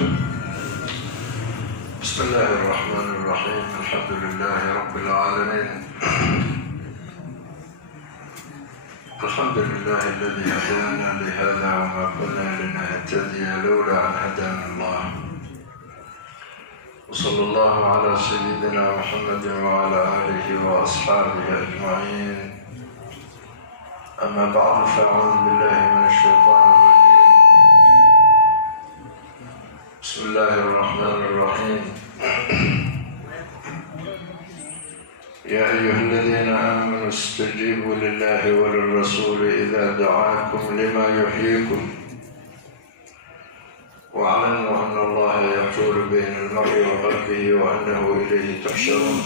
وبركاته. بسم الله الرحمن الرحيم. الحمد لله رب العالمين. الحمد لله الذي هدانا لهذا وما كنا لنهتدي لولا أن هدانا الله. وصلى الله على سيدنا محمد وعلى آله وأصحابه أجمعين. أما بعد، فأعوذ بالله من الشيطان الرجيم. بسم الله الرحمن الرحيم. يا أيها الذين آمنوا استجيبوا لله وللرسول إذا دعاكم لما يحييكم واعلموا أن الله يحول بين المرء وقلبه وأنه إليه تحشرون.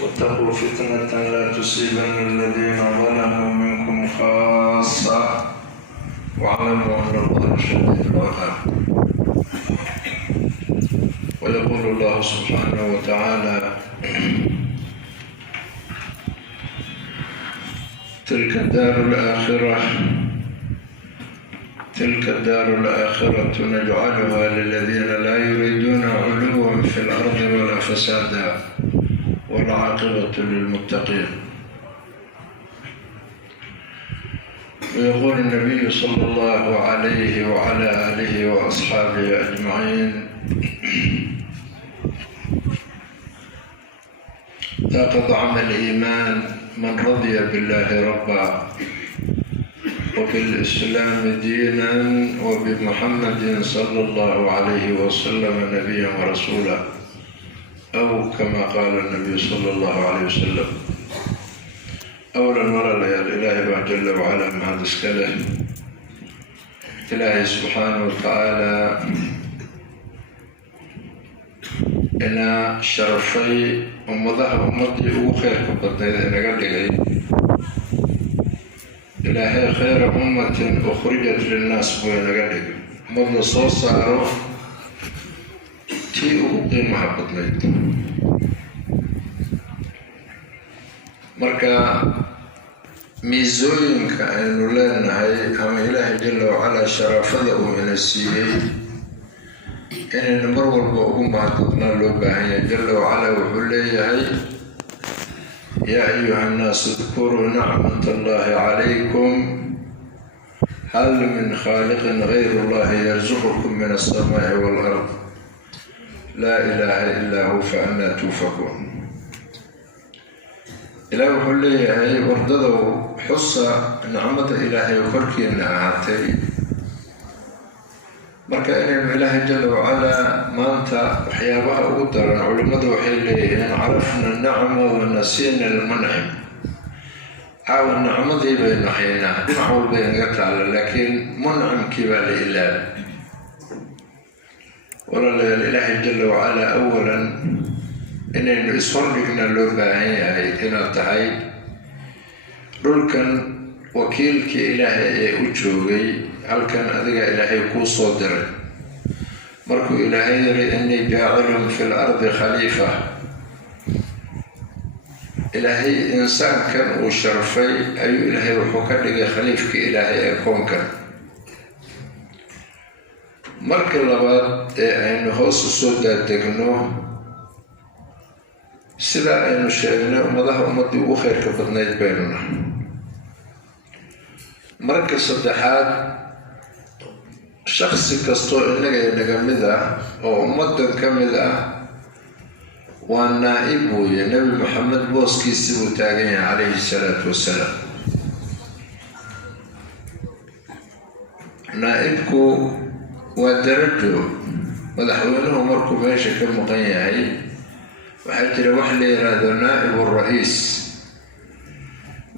واتقوا فتنة لا تصيبن الذين ظلموا منكم خاصة واعلموا أن الله شديد العقاب. ويقول الله سبحانه وتعالى: تلك الدار الآخرة نجعلها للذين لا يريدون علوا في الأرض ولا فسادا والعاقبة للمتقين. ويقول النبي صلى الله عليه وعلى آله وأصحابه أجمعين: ذاق طعم الإيمان من رضي بالله ربا وبالإسلام دينا وبمحمد صلى الله عليه وسلم نبيا ورسولا، أو كما قال النبي صلى الله عليه وسلم. أولا ولا الإله جل وعلا مهد اسكاله إلهي سبحانه وتعالى إنا شرفي أمضي خير كبدنا إنا قال لي إلهي خير أمة أخرجت للناس بوينا قال لي مضى صوصة تي أقضي محبتنا. marka miisooyinka aynu leenahay ama ilaahay jalla wacalaa sharaafada uu ina siiyey inaynu mar walba ugu mahadnaqnaa loo baahan yahay. jalla wacalaa wuxuu leeyahay: yaa ayuha nnaasu udkuruu nicmata allahi calaykum hal min khaaliqin gayru llahi yarzuqukum min alsamaa'i waalard laa ilaaha illaa hu fa annaa tuufakuun. ilaah wuxuu leeyahay: wardadow xusa nicmada ilaahay korkiina ahaatay. marka inaynu ilaahay jalla wacalaa maanta waxyaabaha ugu daran, culimmadu waxay leeyihiin carafna nacma wa nasiina almuncim. caawa nicmadii baynu haynaa, dhinac walbay naga taalla, laakiin muncimkii baa la ilaabay. walaalayaal, ilaahay jalla wacalaa awalan inaynu ishordhignaa loo baahan yahay inaad tahay dhulkan wakiilkii ilaahay ee u joogay. halkan adiga ilaahay kuu soo diray. markuu ilaahay yiri innii jaacilun fi lardi khaliifa, ilaahay insaankan uu sharfay ayuu ilaahay wuxuu ka dhigay khaliifkii ilaahay ee koonkan. marka labaad ee aynu hoos u soo daadegno, sidaa aynu sheegnay ummaddii ugu khayrka badnayd baynu nahay. marka saddexaad, shaksi kastoo innaga inaga mid ah oo ummaddan ka mid ah waa naa'ib weeye. nebi maxamed booskiisii buu taagan yahay calayhi salaatu wassalaam. naa'ibku waa darajo. madaxweynuhu markuu meesha ka maqan yahay waxaa jira wax la yiraahdo naa'ibu ra'iis,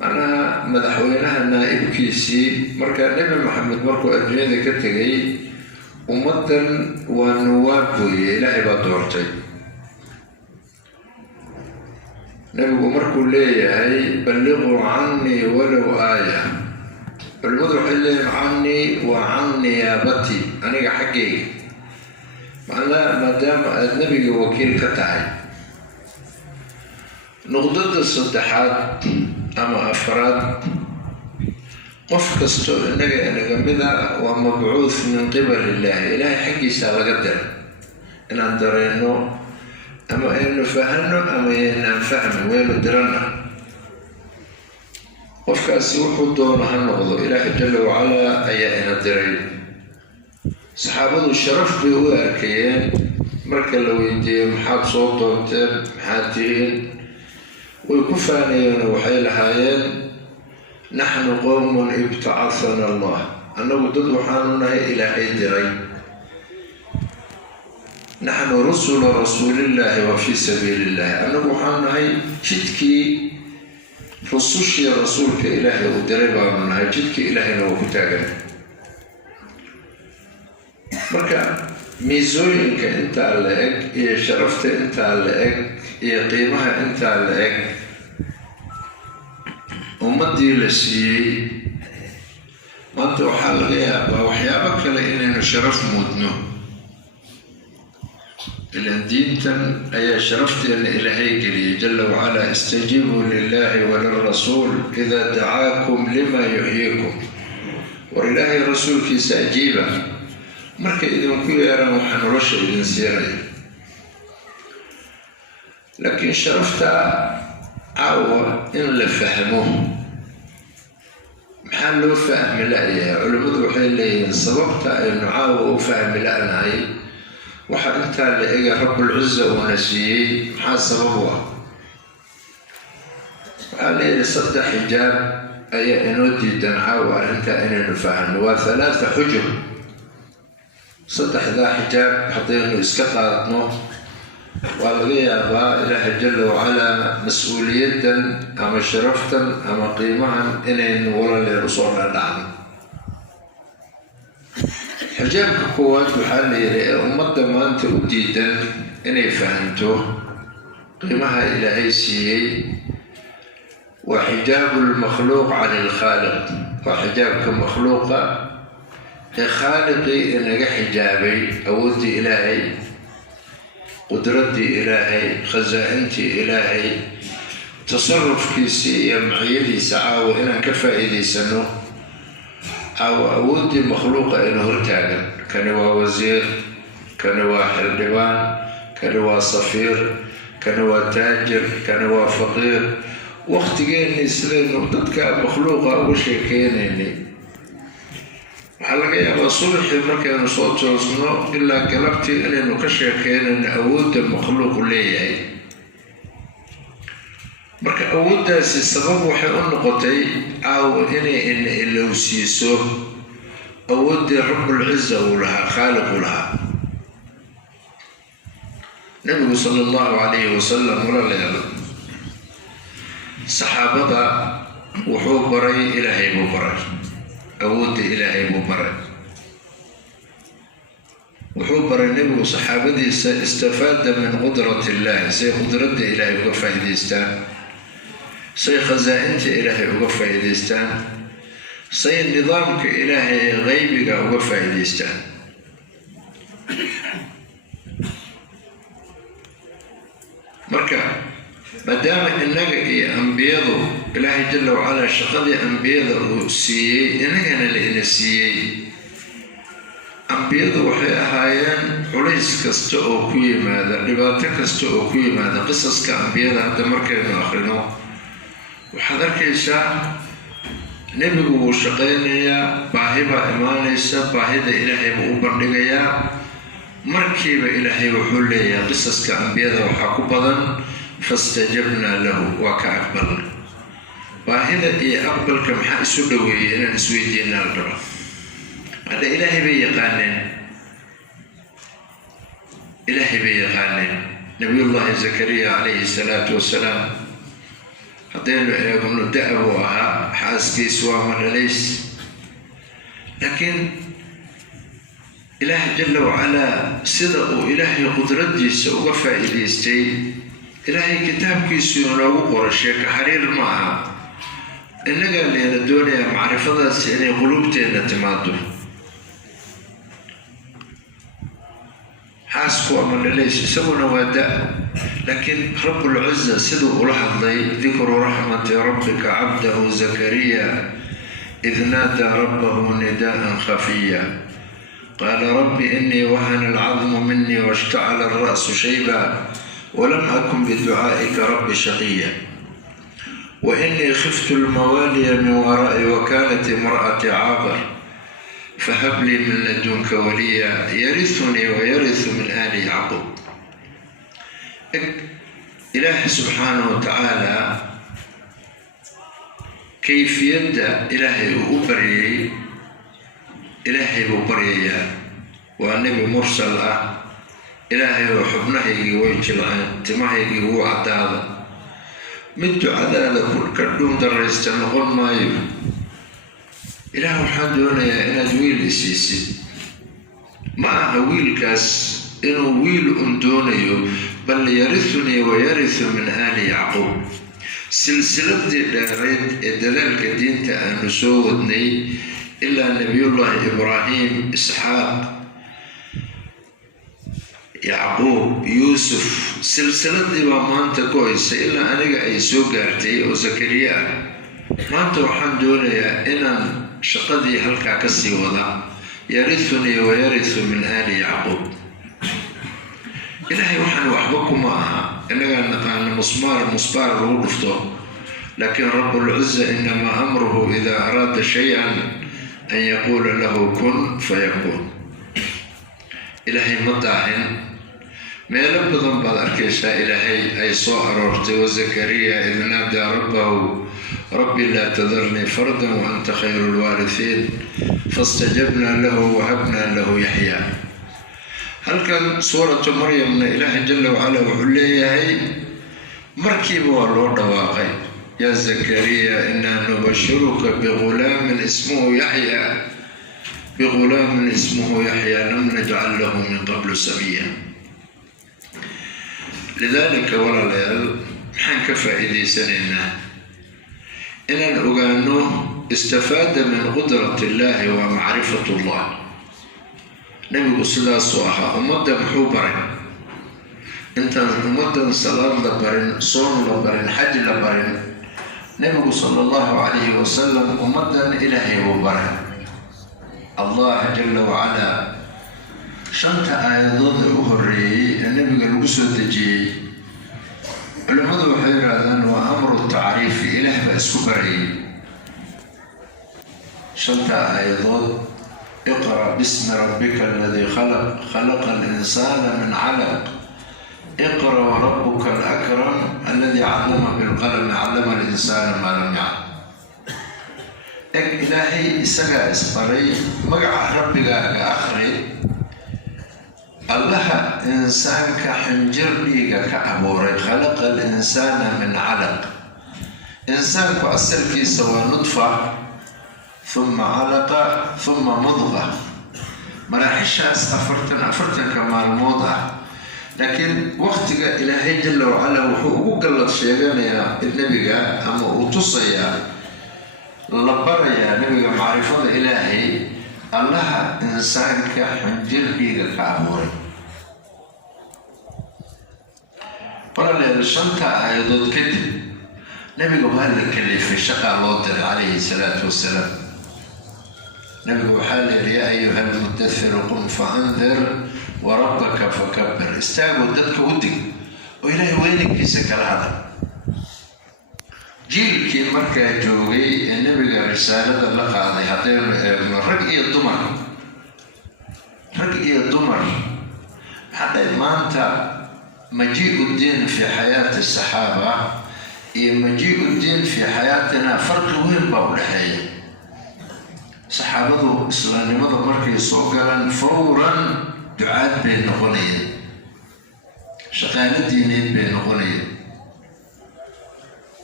macnaha madaxweynaha naa'ibkiisii. marka nebi maxamed markuu adduunyada ka tegay, ummaddan waa nuwaab weeye, ilaahay baa doortay. nebigu markuu leeyahay balliquu cannii walow aaya, culimmadu waxay leeyihin cannii waa can niyaabati, aniga xaggayga. macnaha maadaama aada nebiga wakiil ka tahay. nuqdada saddexaad ama afraad, قف كستو إنك جمدا ومبعوث من قبل الله إلهي حقي سال قدر إن أندرينه أما إنه فهمنا أما إنه فهم ويلو درنا قف كسوح دون هالنقض إلهي جل وعلا أي إن الدرين صحابة الشرف بهو أركيين مركا لو يديهم حاب صوتهم تم حاتين ويكفانيون وحيل هايين نحن قوم ابتعثنا الله أنه ضد حالنا إلى الدرين نحن رسول الله وفي سبيل الله أنه حالنا جدكي رسوشي رسولك إلهي ودريبا منها جدك إلهي وكتاقنا مركا ميزوينك انت عليك يا شرفت انت عليك يا قيمها انت عليك ومدي لسي ما انت وحال غيابا وحيابك لإنه شرف مدنو إلى دينتا أي شرفت أن إلهي قلي جل وعلا استجيبوا لله وللرسول إذا دعاكم لما يحييكم ولله رسولك سأجيبه marka idinku yeeraan waxaan nolosha idin siinay laakiin sharafta caawa in la fahmo maxaa loo fahmi la'yahay culimadu waxay leeyihiin sababta aynu caawa u fahmi la'nahay waxa intaa la ega rabbul cizza uu nasiiyey maxaa sabab u ah waxaa leeyahay saddex xijaab ayaa inoo diidan caawa arrinta inaynu fahno waa ثلاثة xujub صدح ذا حجاب حطينه إسكاقاتنا والغية با إله جل وعلا مسؤولية أما شرفتا أما قيمها إنين ولا لرسول الله حجاب كوات وحالي أمد ما أنت أديدا إني فهمته قيمها إلهي سيئي وحجاب المخلوق عن الخالق وحجاب كمخلوقة خالقي إنك حجابي أودي إلهي قدرتي إلهي خزائنتي إلهي تصرف كيسي معيدي ساعة وإنا كفائدي سنو أو أودي مخلوقة إنه ارتاقا كانوا وزير كانوا حلبان كانوا صفير كانوا تاجر كانوا فقير وقت جيني سلين وضدك مخلوقة أول شيء كينيني waxaa laga yaabaa subaxii markaynu soo toosno ilaa galabtii inaynu ka sheekeynayno awoodda makhluuqu leeyahay marka awooddaasi sabab waxay u noqotay caawa inay ina ilowsiiso awooddii rabbul cizza uu lahaa khaaliqu lahaa nabigu sala allahu calayhi wasalam walaalayaal saxaabada wuxuu baray ilaahay buu baray أود إلهي مبارك وحبر النبي وصحابته استفاد من قدرة الله سي قدرة إلهي وقف إيديستان سي خزائنة إلهي وقف إيديستان سي النظام كإلهي غيبك وقف إيديستان مركب مدام إنك أنبياء إلهي جل وعلا شقدي أنبياء سيئي إنك أنا اللي سيئي أنبياء وحي أهايان وليس كستو كوي ماذا لباتك كستو كوي ماذا قصص كأنبياء هذا مركب آخرين وحذرك إيشاء نبي وشقينيا باهبا إيمانيسا باهدا إلهي مؤبرنيا مركب إلهي وحوليا قصص كأنبياء وحاكو بضن فاستجبنا له وكأقبلنا وهذا أقبل كم حاسو دوي إن نسويدينا الرب هذا إلهي بيقانن إلهي بيقانن نبي الله زكريا عليه الصلاة والسلام حطينا إليكم ندعوها حاسكي سوا من ليس لكن إله جل وعلا صدق إلهي قدرتي سوقف إليستي إلهي كتاب كيسيون وقرا شيك حرير معها إنك اللي الدنيا معرفة سيني قلوبتين تمادل حاسكوا من ليش يسمونه وداء لكن رب العزة صدق لحظي ذكر رحمة ربك عبده زكريا إذ نادى ربه نداء خفيا قال رب إني وهن العظم مني واشتعل الرأس شيبا ولم أكن بدعائك رب شقيا وإني خفت الموالي من ورائي وكانت امرأتي عاقر فهب لي من لدنك وليا يرثني ويرث من آل يعقوب. إله سبحانه وتعالى كيف يدى إلهي أبري إلهي وبريا والنبي مرسل إلهي وحبنه ويجلعان تمهي وعداد مدو عدالة كل كردون درست نقول مايو إله حدونا إن ويل إسيسي ما ويل كاس إنه ويل أندونيو بل يرثني ويرث من آل يعقوب. سلسلة داريد دلالك دينتا أن سودني إلا نبي الله إبراهيم إسحاق يعقوب يوسف سلسلة دي ما أنت كويس إلا أنا أي سوقرتي وزكريا ما أنت وحمد لله إن شقدي هلك كسي وضع يرثني ويرث من آل يعقوب. إلهي وحن وحبكم معها إنك أن مسمار رودفته لكن رب العزة إنما أمره إذا أراد شيئا أن يقول له كن فيكون. إلهي مدعين ما يلبضن بعض أركيشا إلهي أي صهر وزكريا إذ نادى ربه ربي لا تذرني فردا وأنت خير الوارثين فاستجبنا له وهبنا له يحيى. هل كان سورة مريم من إله جل وعلا وحليه مركب والله دواقي يا زكريا إنا نبشرك بغلام اسمه يحيى لم نجعل له من قبل سميا. لذلك ولا ليال حنك فائدي سننا إن الأغانو استفاد من قدرة الله ومعرفة الله. نبي صلى الله عليه وسلم أمدا محوبرين أنت أمدا صلاة لبرين صوم لبرين حج لبرين نبي صلى الله عليه وسلم أمدا إلهي وبرين. الله جل وعلا شنت آيضاً أخرى النبي قال وسودجي العمد حيراً وأمر التعريف إله بأسكبري شنت آيضاً اقرأ باسم ربك الذي خلق الإنسان من علق اقرأ وربك الأكرم الذي علم بالقلم علم الإنسان ما لم يعلم. إلهي سجى إسقري مقع ربك آخري الله إنسان كحنجر ليك كأبوري خلق الإنسان من علق إنسان كأصل في سوى نطفة ثم علقة ثم مضغة مراحشها أفرتن كما الموضع لكن وقت إلهي جل وعلا وحقوق الله الشيطان يا النبي أما وتصيا لبريا نبي معرفة إلهي الله إنسان كحنجر ليك كأبوري ولا للشنطة أيضا كتب نبي قبل الكليف الشقاء الله عليه الصلاة والسلام نبي حال يا أيها المدثر قم فأنذر وربك فكبر استاغ ودتك ودك وإلهي وينك في سكر هذا جيل كي مركا جوغي النبي رسالة لقاضي هذين رقي الضمر حتى ما أنت مجيء الدين في حياة الصحابة مجيء الدين في حياتنا فرق وين بولحي صحابته إسلام ماذا مركي سوقلا فورا دعاء بين غنية شغال دينين بين غنية.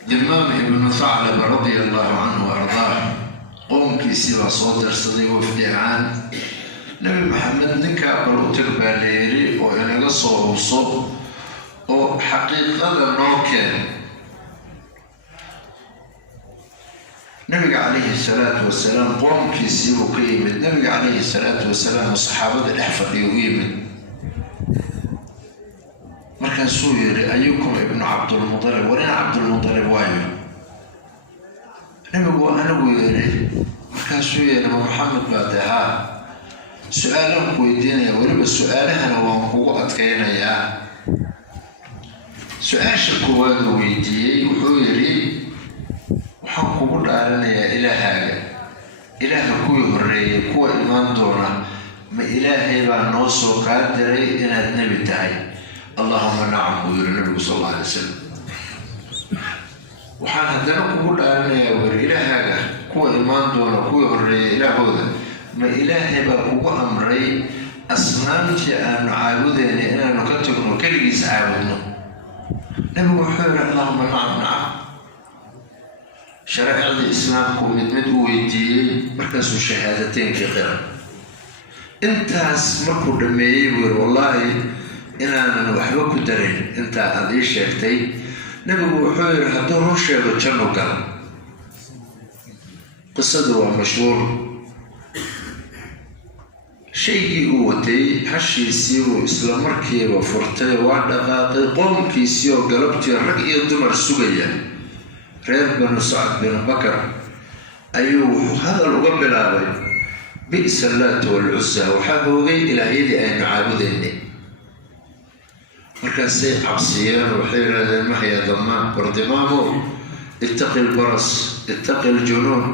الإمام ابن ثعلب رضي الله عنه وأرضاه قوم كيسيرا صدر صديق وفديعان نبي محمد نكا بلوتك باليري وإنك صوصو وحقيقة نوكين النبي عليه الصلاة والسلام قوم كيسي وقيم النبي عليه الصلاة والسلام والصحابة الأحفظ يقيم مركز سويري أيكم ابن عبد المطلب ولين عبد المطلب وايو النبي هو أنا ويري markaasuu nabi maxamed baa tahaa su-aalan ku weydiinaya weliba su-aalahana waan kugu adkaynayaa su-aasha koowaad uu weydiiyey wuxuu yidhi waxaan kugu dhaaranayaa ilaahaaga ilaaha kuwii horreeyay kuwa imaan doona ma ilaahay baa noo soo qaadiray inaad nebi tahay allahuma nacam buu yidhi nabigu sal alla alay wasalam waxaan haddana kugu dhaaranayaa weri ilaahaaga kuwa imaan doona kuwii horreeyay ilaahooda ma ilaahay baa kugu amray asnaamtii aanu caabudeyna inaanu ka tagno keligiis caabudno nabigu wuxuu yidhi allahuma nacam nacam shareecadii islaamku mid u weydiiyey markaasuu shahaadateynkii qira intaas markuu dhammeeyey buu yidhi wallaahi inaanan waxba ku darayn intaa aad ii sheegtay nabigu wuxuu yidhi hadduu run sheego jannu gala qisadu waa mashhuur shaygii uu watay hashiisii buu isla markiiba furtay waa dhaqaaqay qoomkiisii oo galabtii rag iyo dumar sugaya reer banu sacd binu bakar ayuu wuxuu hadal uga bilaabay bi'sa allaata walcuzza waxaa hoogay ilaahyadii aynu caabudeynay markaasay cabsiyeen waxay yidhahdeen mahya damaan war dimaamow ittaqi lbaras ittaqi ljunuun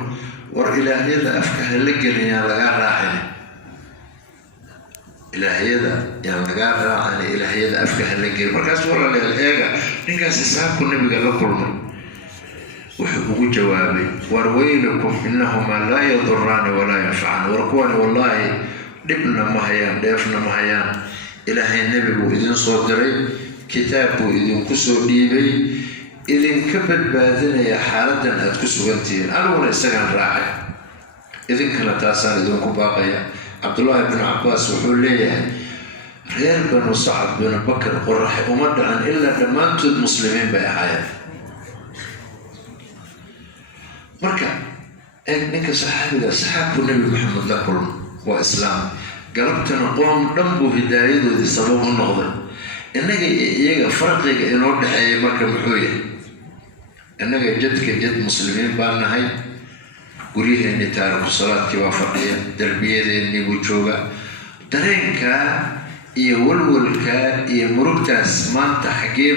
war ilaahyada afka hala gelinyaa lagaa raacin ilaahyada yaan lagaa raacin ilaahyada afka hala gelin markaas walaalayaal eega ninkaas isaabku nabiga la kulmay wuxuu ugu jawaabay war weylakum inahumaa laa yaduraani walaa yanfacaan war kuwani wallaahi dhibna ma hayaan dheefna ma hayaan ilaahay nebiguu idin soo diray kitaab buu idinku soo dhiibay idinka badbaadinaya xaaladan aad ku sugantihiin aniguna isagaan raacay idinkana taasaan idinku baaqaya cabdullaahi binu cabbaas wuxuu leeyahay reer banu sacad binu bakar qorax uma dhacan ilaa dhammaantood muslimiin bay ahaayeen marka ninka saxaabku nebi maxamed la kulma waa islaam galabtana qoom dhan buu hidaayadoodii sabab u noqday innaga iyo iyaga farqiga inoo dhexeeya marka muxuu yahay innaga jadka jad muslimiin baan nahay guryaheennii taariku salaadkii waa fadhiya darbiyadeennii buu jooga dareenkaa iyo walwalkaa iyo murugtaas maanta xaggee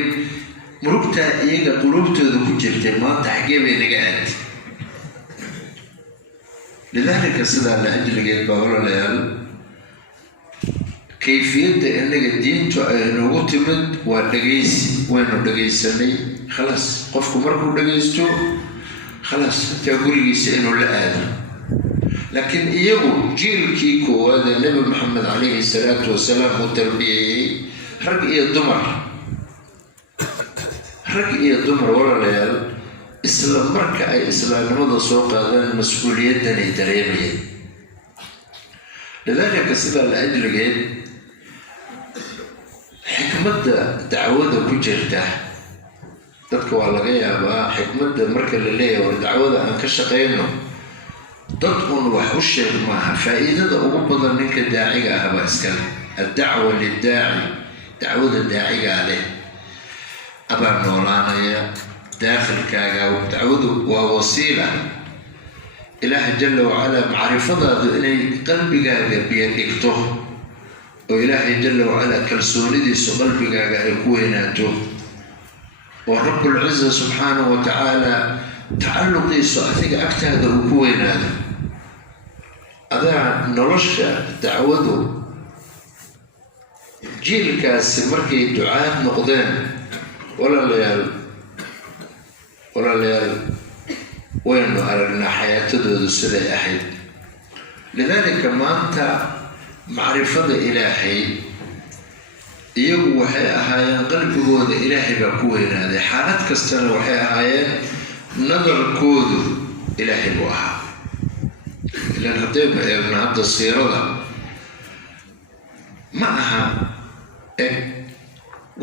murugtaa iyaga quluubtooda ku jirtay maanta xaggee bay naga aadi lidaalika sidaa la ajligeed baa walaalayaal kayfiyadda innaga diintu ay noogu timid waa dhagaysi waynu dhagaysanay khalaas qofku markuu dhagaysto khalaas hataa gurigiisa inuu la aado laakiin iyagu jiilkii koowaad ee nebi maxamed calayhi salaatu wasalaam uu tarbiyeeyey rag iyo dumar walaalayaal isla marka ay islaamnimada soo qaadaan mas-uuliyaddan ay dareemayeen lidaalika sidaa la ajligeed xikmadda dacwada ku jirta dadka waa laga yaabaa xikmadda marka la leeyahay war dacwada aan ka shaqayno dad un wax u sheeg maaha faa'iidada ugu badan ninka daaciga ah baa iskale addacwa lidaaci dacwada daacigaa leh abaa noolaanaya daakhilkaaga dacwadu waa wasiila ilaaha jalla wacalaa macrifadaadu inay qalbigaaga biyo dhigto oo ilaahay jalla wacalaa kalsoonidiisu qalbigaaga ay ku weynaato oo rabbulciza subxaanahu wa tacaala tacalluqiisu adiga agtaada uu ku weynaado adaa nolosha dacwadu jiilkaasi markay ducaad noqdeen walaalayaal waynu aragnaa xayaatadoodu siday ahayd lidaalika maanta macrifada ilaahay iyagu waxay ahaayeen qalbigooda ilaahay baa ku weynaaday xaalad kastana waxay ahaayeen nadarkoodu ilaahay buu ahaa ilaan haddaynu eegno hadda siirada ma aha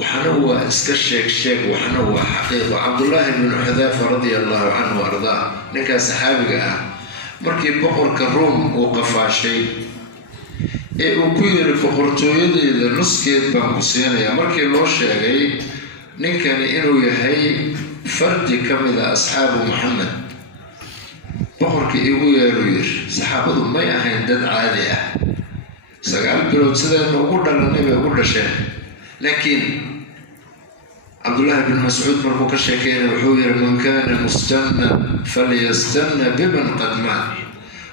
waxana waa iska sheeg waxana waa xaqiiqo cabdullaahi binu xudaafa radia allahu canhu ardaa ninkaa saxaabiga ah markii boqorka ruum uu qafaashay ee uu ku yiri boqortooyadeyda nuskeed baan ku siinayaa markii loo sheegay ninkani inuu yahay fardi ka mid a asxaabu maxamed boqorkii igu yeero yiri saxaabadu may ahayn dad caadi ah 9 bilood sidaan ugu dhalanay bay ugu dhasheen laakiin Abdullah ibn Mas'ud markuu ka sheekeeyay wuxuu yiri man kana mustanna falyastanna biman qad mat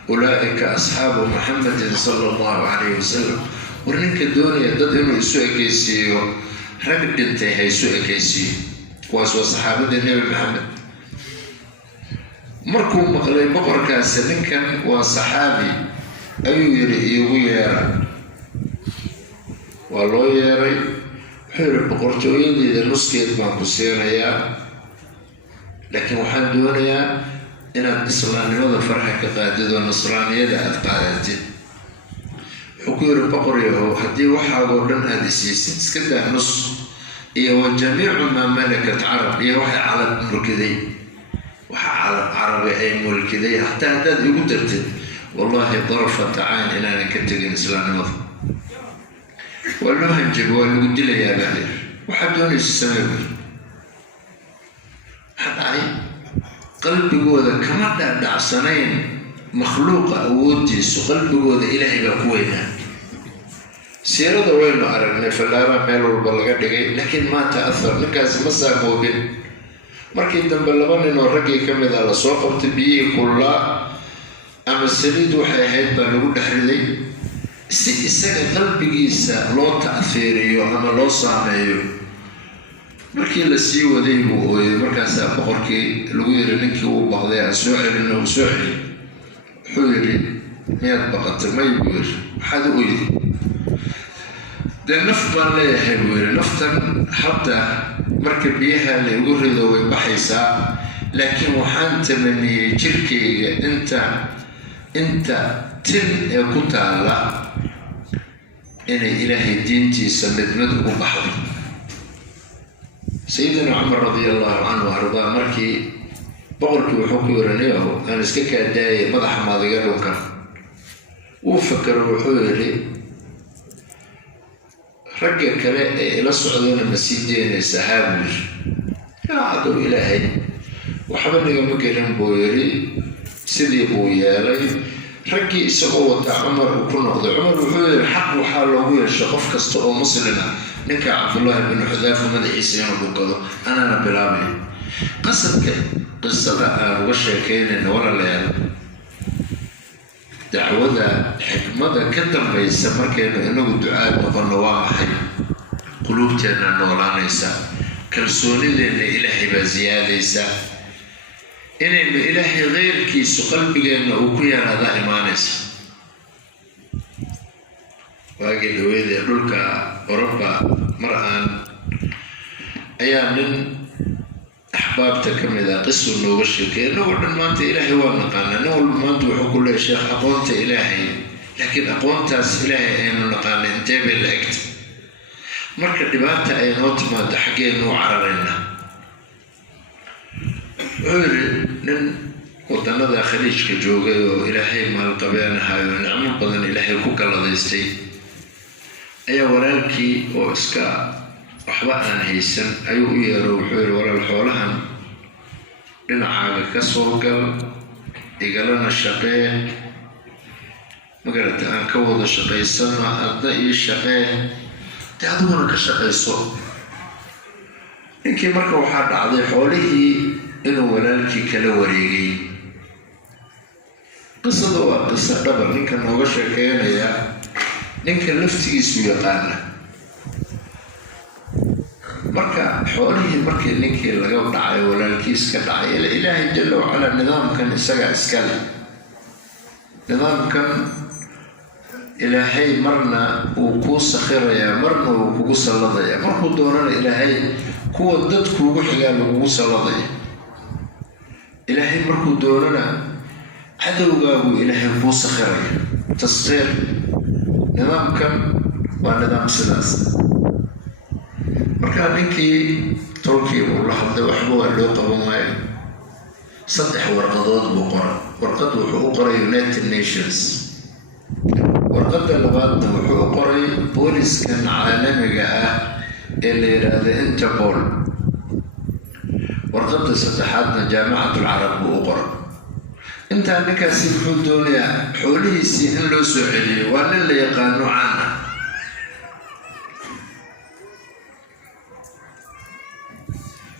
ulaa'ika ashabu Muhammadin sallallahu alayhi wasallam warninka doonaya dad inuu isu ekeysiiyo rag dhintay hay isu ekeysiiyo kuwaas waa saxaabada Nabi Muhammad markuu maqlay boqorkaas ninkan waa saxaabi ayuu yiri igu yeera waa loo yeeray wuxuu boqortooyadii nuskeed baan ku siinayaa laakiin waxaan doonayaa inaad islaamnimada farxa ka qaadid oo nasraaniyada aad qaadatid wuxuu ku yiri boqoryahow haddii waxaagoo dhan aad isiisid iska daa nus iyo wa jamiicu maa malakat carab iyo waxay calab mulkiday waxa calab carabi ay mulkiday hataa haddaad igu dartid wallahi darfata cayn inaanan ka tegin islaamnimada والله هنجيب والله قد لي يا بهير وحدوني السماء حتى علي قلبي جوده كما دع سنين مخلوق أوديس وقلبي جوده إلهي بقوينا سيرة وين عرفنا فلارا مالو البلغة لكن ما تأثر نكاز مسا موبين مركي دنبلبان إنه الرقي كم إذا لسوق بتبيه كلها أما السريد وحيهيد بلغو دحرلي si isaga qalbigiisa loo ta'athiriyo ama loo saameeyo markii la sii waday buu ooyay markaas boqorkii lagu yiri ninkii uu baqday soo celin wuxuu yiri miyaad baqatay may buu yiri waxaad u yiri naf baan leeyahay buu yiri naftan hadda marka biyaha la igu rido way baxaysaa laakiin waxaan tamaniyay jirkeyga inta tin ee ku taala inay ilaahay diintiisa midmid ugu baxdo سيدنا عمر رضي الله عنه وارضاه markii boqorkii wuxuu ku yaranayo aan iska kaadayay madaxa maadiga dhulka uu fakaro wuxuu yiri ragga kale ee ila socdana masiideen saxaabi yaa adu ilaahay waxba naga ma garan buu yiri sidii uu yeelay رجي سقوط عمر وكل نقضي عمر وحول الحق وحال وهو الشقف كستو مسلمة نكا عبد الله بن حذافة من عيسى وبقضه أنا بلامي قصة وشكين إن ورا الليل دعوة حكمة كتم بيسمر كأنه إنه الدعاء مظنوا محي قلوبتنا نوران يسا كرسوني لأن إلهي بزيادة يسا إن إلهي غير كيس قلبي إنه كويا هذا إيمانس واجد ويد يقولك أوروبا مرآن أيام من أحباب تكمل قصة إنه وشك إنه ما أنت إلهي ونقانا إنه ما أنت وحكول الشيخ أقونت إلهي لكن أقونت إلهي إنه نقانا انتبه لأكت مركز دبانتا أي نوت ما تحكي إنه عررنا nin wadannada khaliijka joogay oo ilaahay maalqabeenahayo nicmo badan ilaahay ku galadaystay ayaa walaalkii oo iska waxba aan haysan ayuu u yeero wuxuu yiri walaal xoolahan dhinacaaga ka soo gal igalana shaqee magarata aan ka wada shaqaysano adda ii shaqee adiguna ka shaqayso ninkii marka waxaa dhacday xoolihii inuu walaalkii kala wareegay qisada waa qisa dhaba ninka nooga sheekeynaya ninka laftigiisu yaqaana marka xoolihii markii ninkii laga dhacay walaalkiis ka dhacay ilaahay jalla wacala nidaamkan isaga iskale nidaamkan ilaahay marna uu kuu sakhirayaa marna uu kugu salladaya markuu doonana ilaahay kuwa dadkuugu xigaa lagugu salladaya إلهي مركو دورنا عدو قابو إلهي بو سخري تصغير نظام كم ونظام سلاس مركا نكي تركي والله حتى وحبوها اللوقة وماي صدح ورقضات بقرة ورقض وحقوق United Nations ورقض اللغات وحقوق بوليس كان عالمي جاء اللي هذا انتربول ورقدت صدحاتنا جامعة العرب وأقرأ أنت عندك سيف الدنيا حوله سي إن لو سعلي ولا اللي يقانو عنه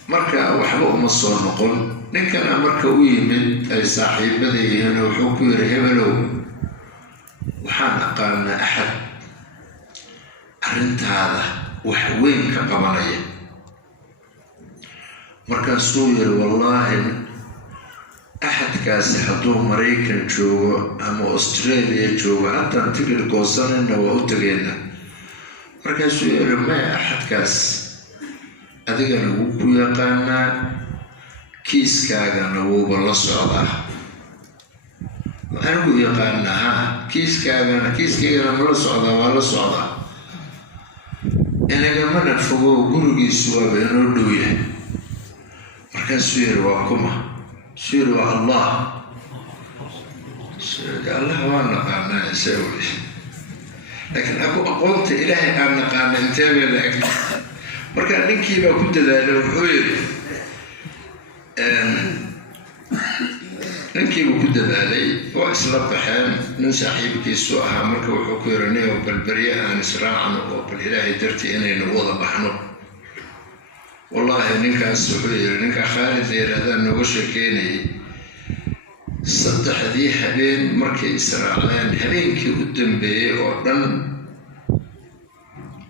مركا وحبه مصور نقول نكنا مركا ويمن أي صاحب بدي هنا وحكي رهبلو وحنا قالنا أحد أرنت هذا وحوين كقبلية مركا سوير والله أحد كاس حطوه مريكا جوا أما أستراليا جوا حتى نتقل القوصان إنه وأتقينا مركا سوير ما أحد كاس adigana wuu ku yaqaanaa kiiskaagana wuuba la socdaa anigu yaqaanaa kiiskaygana ma la socdaa waa la socdaa inagamana fogo gurigiisu waaba inoo dhow yahay markaasuu yiri waa kuma suu yiri waa allah allah waa naqaanaa isawli laakiin aqoonta ilaahay aan naqaana intee bay la eg marka ninkii baa ku dadaalay wuxuu yiri ninkii buu ku dadaalay waa isla baxeen nin saaxiibkiisu ahaa marka wuxuu ku yiri neeyo balbariya aan israacan oo bal ilaahay dartii inaynu wada baxno wallahi ninkaas wuxuu yiri ninka Khalid yiraahdaa nooga sheekeynay saddexdii habeen markay israaceen habeenkii u dambeeyay oo dhan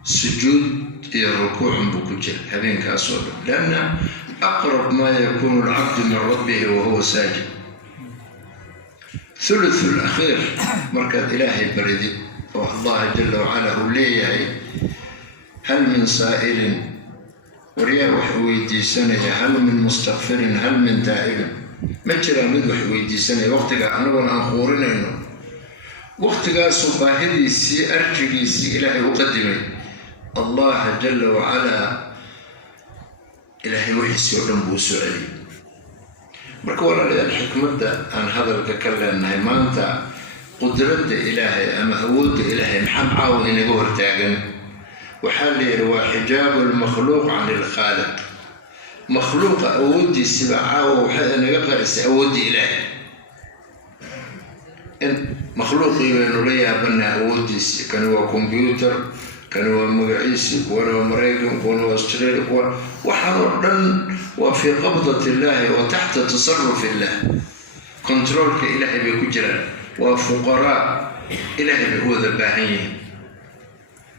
sujuud ركوع بكجة هذين كاسود لأن أقرب ما يكون العبد من ربه وهو ساجد ثلث الأخير مركز إلهي بريدي والله جل وعلا وليه هل من سائل وريا وحويدي سنة هل من مستغفر هل من تائب ما ترى مد وحويدي سنة وقتك أنا ونأخورنا إنه وقتك صباحدي سي أرجعي سي إلهي وقدمي الله جل وعلا إلهي وحسي ورنبو سعلي مركولا الحكمة عن هذا الكلام ما أنت قدرت إلهي أما أود إلهي محب عاون يقول تاجن وحالي هو حجاب المخلوق عن الخالق مخلوق أودي السبعة وحين يقرأ أودي إلهي مخلوق يبين لي بنا أودي كان هو كمبيوتر كان هو مقعيسي كان مريكم كان أستراليا وحررا وفي قبضة الله وتحت تصرف الله كنترول كإلهي بكجرا وفقراء إلهي هو ذباهين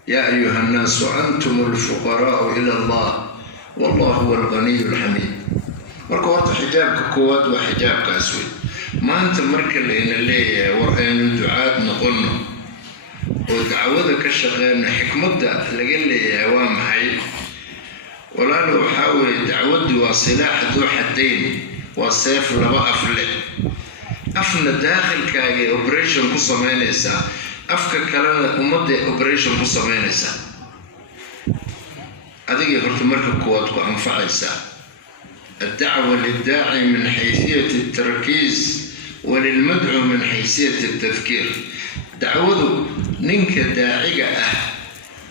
يا أيها الناس أنتم الفقراء إلى الله والله هو الغني الحميد مركوات حجابك كواد وحجابك أسود ما أنت مركل إن اللي ورهين الدعاء نقولنا ودعوذك الشغال حكمة اللي قال لي أوام حي ولا لو حاول دعوذ وسلاح ذو حدين والسيف لبقى أفلت أفنى داخل كاجي أوبريشن قصة مانيسا أفكر كلام أمضي أوبريشن قصة مانيسا أديك قلت مركب قوات وأنفعيسا الدعوة للداعي من حيثية التركيز وللمدعو من حيثية التذكير دعوذ نينك داعية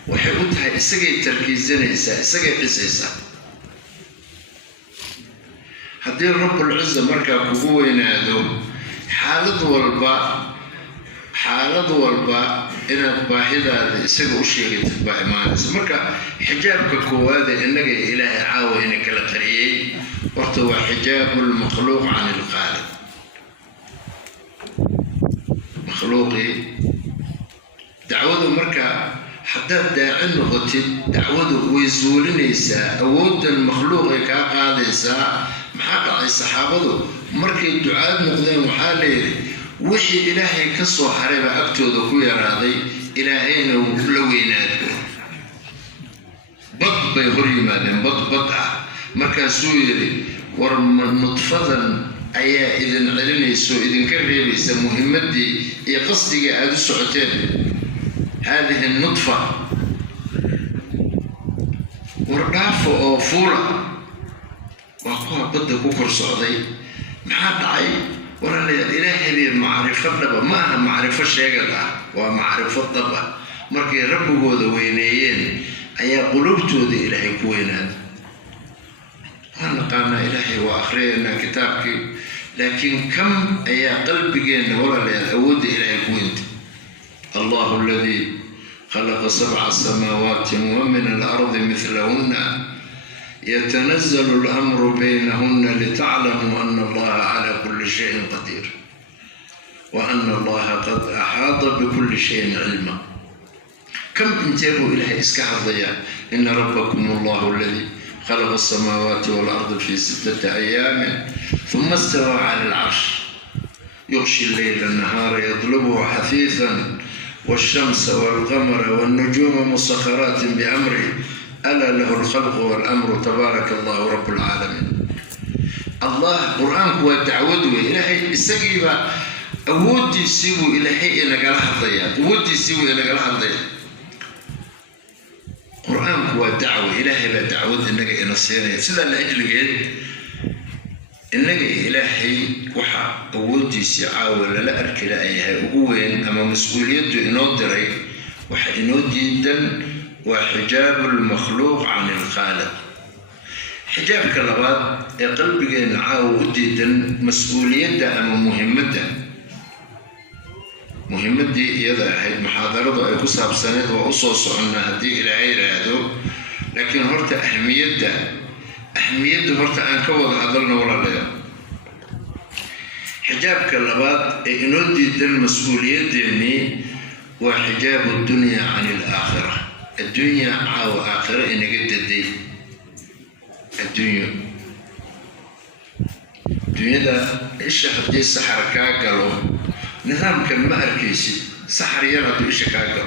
وحبوتها إساقي تركيزينيسا إساقي قسيسا هدي رب العزة مركب قوين هذو حالد والباء إن باهدا إساقي أشيغي تتبع إيمانيسا مركب حجابك كوادي إنك إلهي عاوي إنك لقريي وقتوا حجاب المخلوق عن الخالق مخلوقي دعوذ مركا حتى داعي نغتي دعوذ ويزولنيسا أود المخلوق كاقاديسا محاقع الصحابة مركا الدعاء نغذين وحالي وحي إلهي كسو حريبا أكتو ذكوية راضي إلهينا وفلوينات بط بيغري مالين بطعة مركا سويري ورمطفضا أيا إذن علنيسو إذن كريبيسا مهمتي هي قصدي هذا السعتين هذه النطفة وردافة أو فورة وقوها بدأ كوكر سعودي محاد عي ورا الإلهي لي معرفة لبا ما معرفة شيئا ومعرفة طبع مركي ربه ذا وينيين أيا قلوبته ذا إلهي كوينات أنا قالنا إلهي وآخرين كتابك لكن كم أي قلبك ولا أود إلى كوينت. الله الذي خلق 7 سماوات ومن الأرض مثلهن يتنزل الأمر بينهن لتعلموا أن الله على كل شيء قدير وأن الله قد أحاط بكل شيء علما. كم انتبهوا إلى إسكاح الضياء. إن ربكم الله الذي خلق السماوات والأرض في 6 أيام ثم استوى على العرش يغشي الليل النهار يطلبه حثيثا والشمس والقمر والنجوم مسخرات بأمره ألا له الخلق والأمر تبارك الله رب العالمين. الله قرآن هو تعود إلهي استجيب أودي سيبو إلهي إنك لحظيا أودي سيبو إنك لحظيا. قرآن هو دعوة إلهي لا تعود إنك إنصيني سيدا لأجل إنك إلهي وحا أودي سيعاول لا أركل أيها أقوين أما مسؤوليته إنودري وحا إنود جدا وحجاب المخلوق عن الخالق. حجاب كلابات قلبك نعاود جدا مسؤوليته أما مهمة إذا هي محاضرة أو كسب سنة وأصوص عنا هدي إلى غير هذا. لكن هرت أهميته هرت أنكوض هذلنا ولا لا. حجاب كلابات إنود جدا مسؤولية ديني وحجاب الدنيا عن الآخرة. الدنيا أو آخرة إن قد دي الدنيا ده إيش حدي السحر كاكلو نظام كلمة أركيسي سحر يرى إيش كاكلو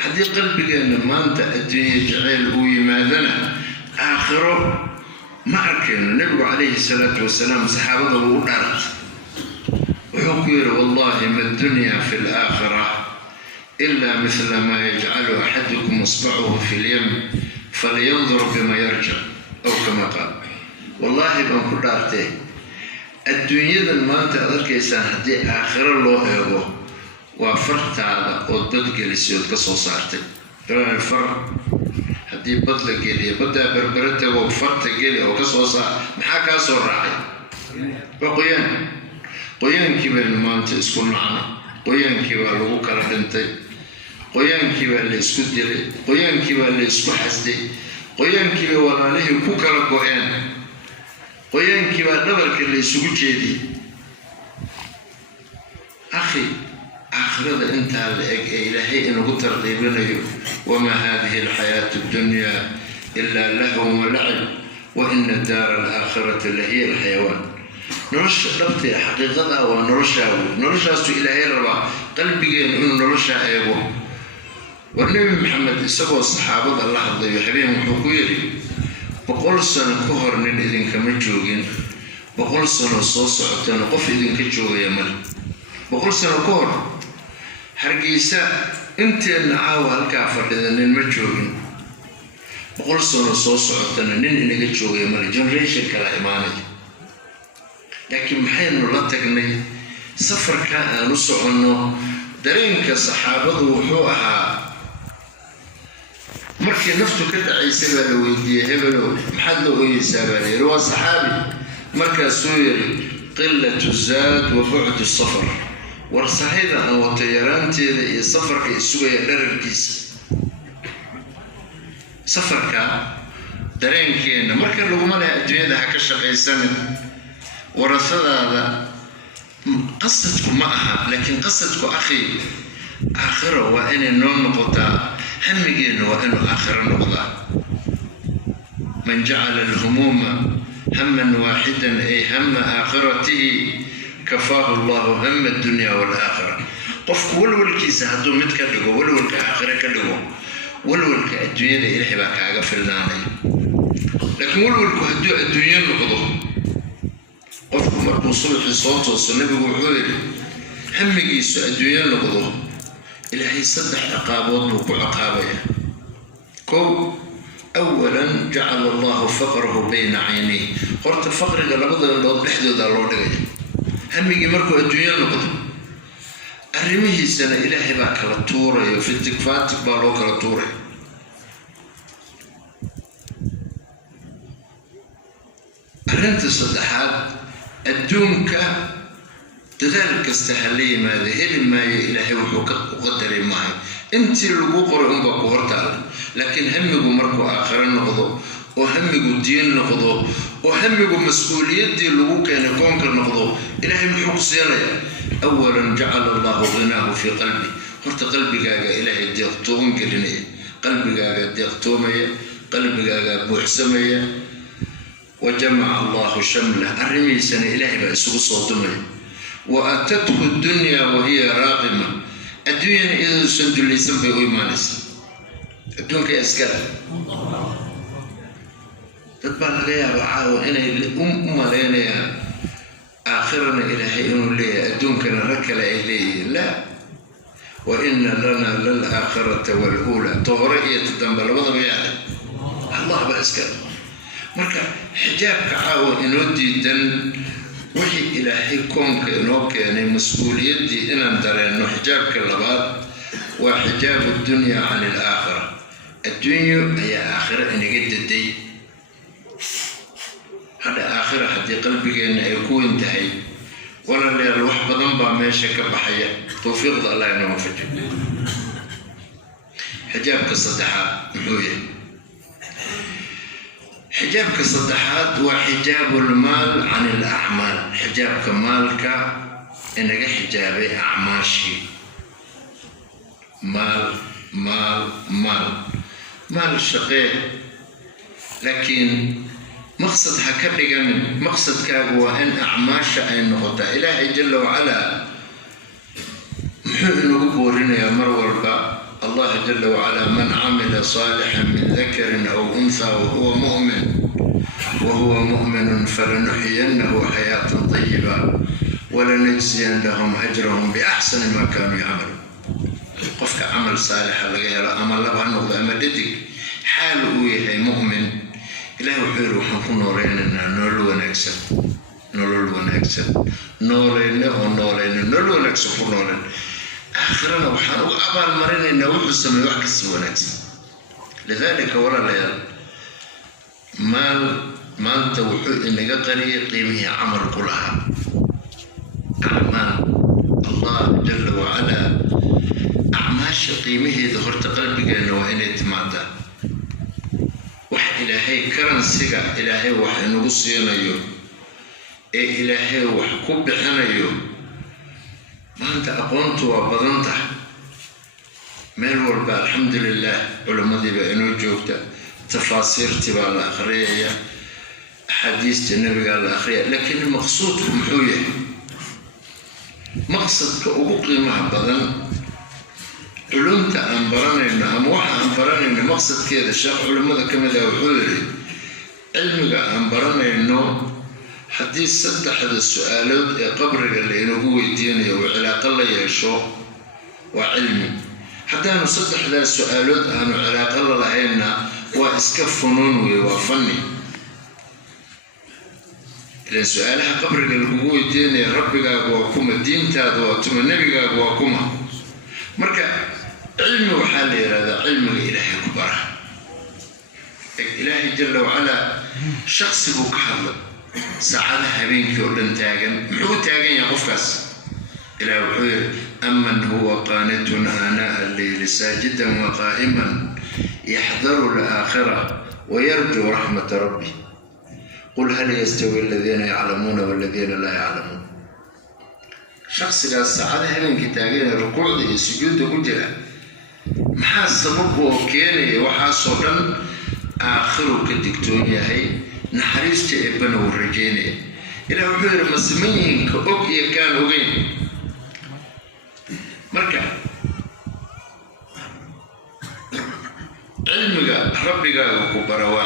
حدي قلبك إن ما أنت الدنيا جعل ويماذنا آخره ما أركن. النبي عليه الصلاة والسلام صحابته ونارت ويقول والله ما الدنيا في الآخرة إلا مثل ما يجعل أحدكم إصبعه في اليم فلينظر بما يرجع أو كما قال. والله بنقول دارتي الدنيا ما أنت أدرك إنسان هدي آخر الله يبغى وفرت على قدرتك اللي سيد قصة صارتك. ترى الفرق هدي بدل جلي بدأ بربرته وفرت جلي وقصة صار محاكا صار راعي وقيان كيف ما أنت اسكن معنا قيان كيف لو كردنتي قيان كيف اللي اسكت جلي قيان كيف اللي اسكت حسدي قيان كيف ولا له كوكر قيان قيان كيف دبرك اللي اسكت جدي أخي آخرة أنت إلهي إنه قلت رقيبنا وما هذه الحياة الدنيا إلا لهو ولعب وإن الدار الآخرة اللي هي الحيوان. نرش ربطي حقيقة ونرشها سو إلهي الربا قلبي إنه نرشها أيبو. والنبي محمد إسقوا الصحابة الله عز وجل حكويري بقول سنة كهر من إذن كمجوجين بقول سنة صوص عتنا قف إذن كجوج يمل بقول سنة كهر حرقيسة أنت العاوة الكافر إذن المجوجين بقول سنة صوص عتنا إذن كجوج يمل جنريشن كلا إيماني. لكن محين ولا تقني سفر كان نص عنه درين كصحابة وحوها مركي نفسه كده عيسى بلويدي هبلو محله يسابني هو صحابي مركز سويري قلة الزاد وبعد السفر ورصحيدا أو طيران تي السفر كيسوي دركيس سفر كا درين كين مركز لو ما له الدنيا ده هكشف إنسان ورثة هذا قصتكم معها لكن قصتكم أخي آخره وإن النوم نقطة همجين وإنه آخر نقطة. من جعل الهموم هما واحدا أي هم آخرته كفاه الله هم الدنيا والآخرة. قف ولول كيس هدو متكلقوا ولول كآخرة كلقوا ولول كالدنيا إلهي باك عقف اللاني لكن ولول كهدو الدنيا نقضوا قف مربو صلح الصوت والسنبي وحولي هم جيسو الدنيا نقضوا إلهي صدح عقابات وعقابية. كو أولا جعل الله فقره بين عينيه قرت الفقر قال لابد أن نحدد الله دقي هم يجي مركو الدنيا نقض أرميه سنة إلهي باك لطورة في التكفات بالوك لطورة أرنت الصدحات الدونك تذلك استهلي ما ذهل ما إلهي وقدر معي أنت الوقور أم بقورتال لكن همك مركو آخر النقض وهمك الدين نقض وهمك مسؤولية دي اللي كان يكون كالنقض إلهي محوق سيانيا أولا جعل الله غناه في قلبي قلت قلبي قاقا إلهي ديقتون قلني قلبي قاقا ديقتومي قلبي قاقا بوحسمي وجمع الله شمله الرمي سنة إلهي بأسوق صوتمي وأتته الدنيا وهي راغمة الدنيا إذا سند اللي سنبه إيمانس الدنيا كأسكال تتبع لغاية وعاوة إنا أم لنا آخرنا إلهي إنه لي الدنيا نركل إليه لا وإن لنا للآخرة والأولى طهرية الدنبال وضع يعني الله بأسكال مركا حجابك عاوة إنه ديدن وحي إلهي كونك إنوك يعني مسؤولية دي إنا ندري إنه حجابك اللبات وحجاب الدنيا عن الآخرة الدنيا هي آخرة إن قد الدي هذا آخرة حتى قلبك إن يكون انتهي ولا اللي الوح بضنبا ماشي كبحية توفيق الله إنه مفجر حجابك الصدحات محوية حجابك الصدحات وحجاب المال عن الأعمال حجابك مالك إنك حجابي أعماشي مال شقيق لكن مقصد هكذا من مقصد هو أن أعماش أي نقطة إلهي جل وعلا محب نقبورنا يا مروة الله جل وعلا من عمل صالحا من ذكر أو أنثى وهو مؤمن فلنحيينه حياة طيبة ولنجزين لهم أجرهم بأحسن ما كانوا يعملون قفك عمل صالح لغير أمل لبها نقضى أمددك حاله هي مؤمن إلهي وحير وحنكون نوريننا نولو ونكسب نولو ونكسب آخرنا وحانو أبال مرين إنه وحسن وحكس ونكسب لذلك ولا ليال ما أنت وحيد إنك قرية قيمه عمل كلها أعمال الله جل وعلا أعماش قيمه ظهرت قلبك إنه وإن اتمعته وح إلهي كرن سجع إلهي وح نقص ينايو إلهي وح كوب حنايو ما أنت أقنت وبضنت مال والبا الحمد لله علماء دي بأنو جوكتا تفاصيل تبع الآخرية حديث النبي قال الآخرية لكن المقصود محوية مقصد كأوقي مع بضن علمت أنبراني إنه أموحة أنبراني إنه مقصد كذا الشيخ علماء كما ذا وحوري علمك أنبراني إنه حديث سد أحد السؤالات قبرك اللي إنه هو يديني وعلاقة الله يشو وعلمي حتى أنه سد أحد السؤالات أنه علاقة الله لهينا وإسكف فنون وفني لأن سؤالها قبرك اللي هو يديني ربك وكما الدين تادو وتم النبي وكما مركا علم وحالي هذا علم الإلهي كبره إلهي جل وعلا شخص بوك حظ سعادة هبينك يقولن تاغن محو تاغن يا قفكس إلهي وحير أمن هو قانت آناء الليل ساجدا وقائما يحذر الآخرة ويرجو رحمة ربي قل هل يستوي الذين يعلمون والذين لا يعلمون شخص لا السعادة هبينك تاغن ركوع دي سجود كجرة محا السبب وكيني وحا صدن آخره كدكتون يهي نحريست ابن ورجيني إلى وحير مسمين كأوكي كان أغين مركا علمك ربك كبرا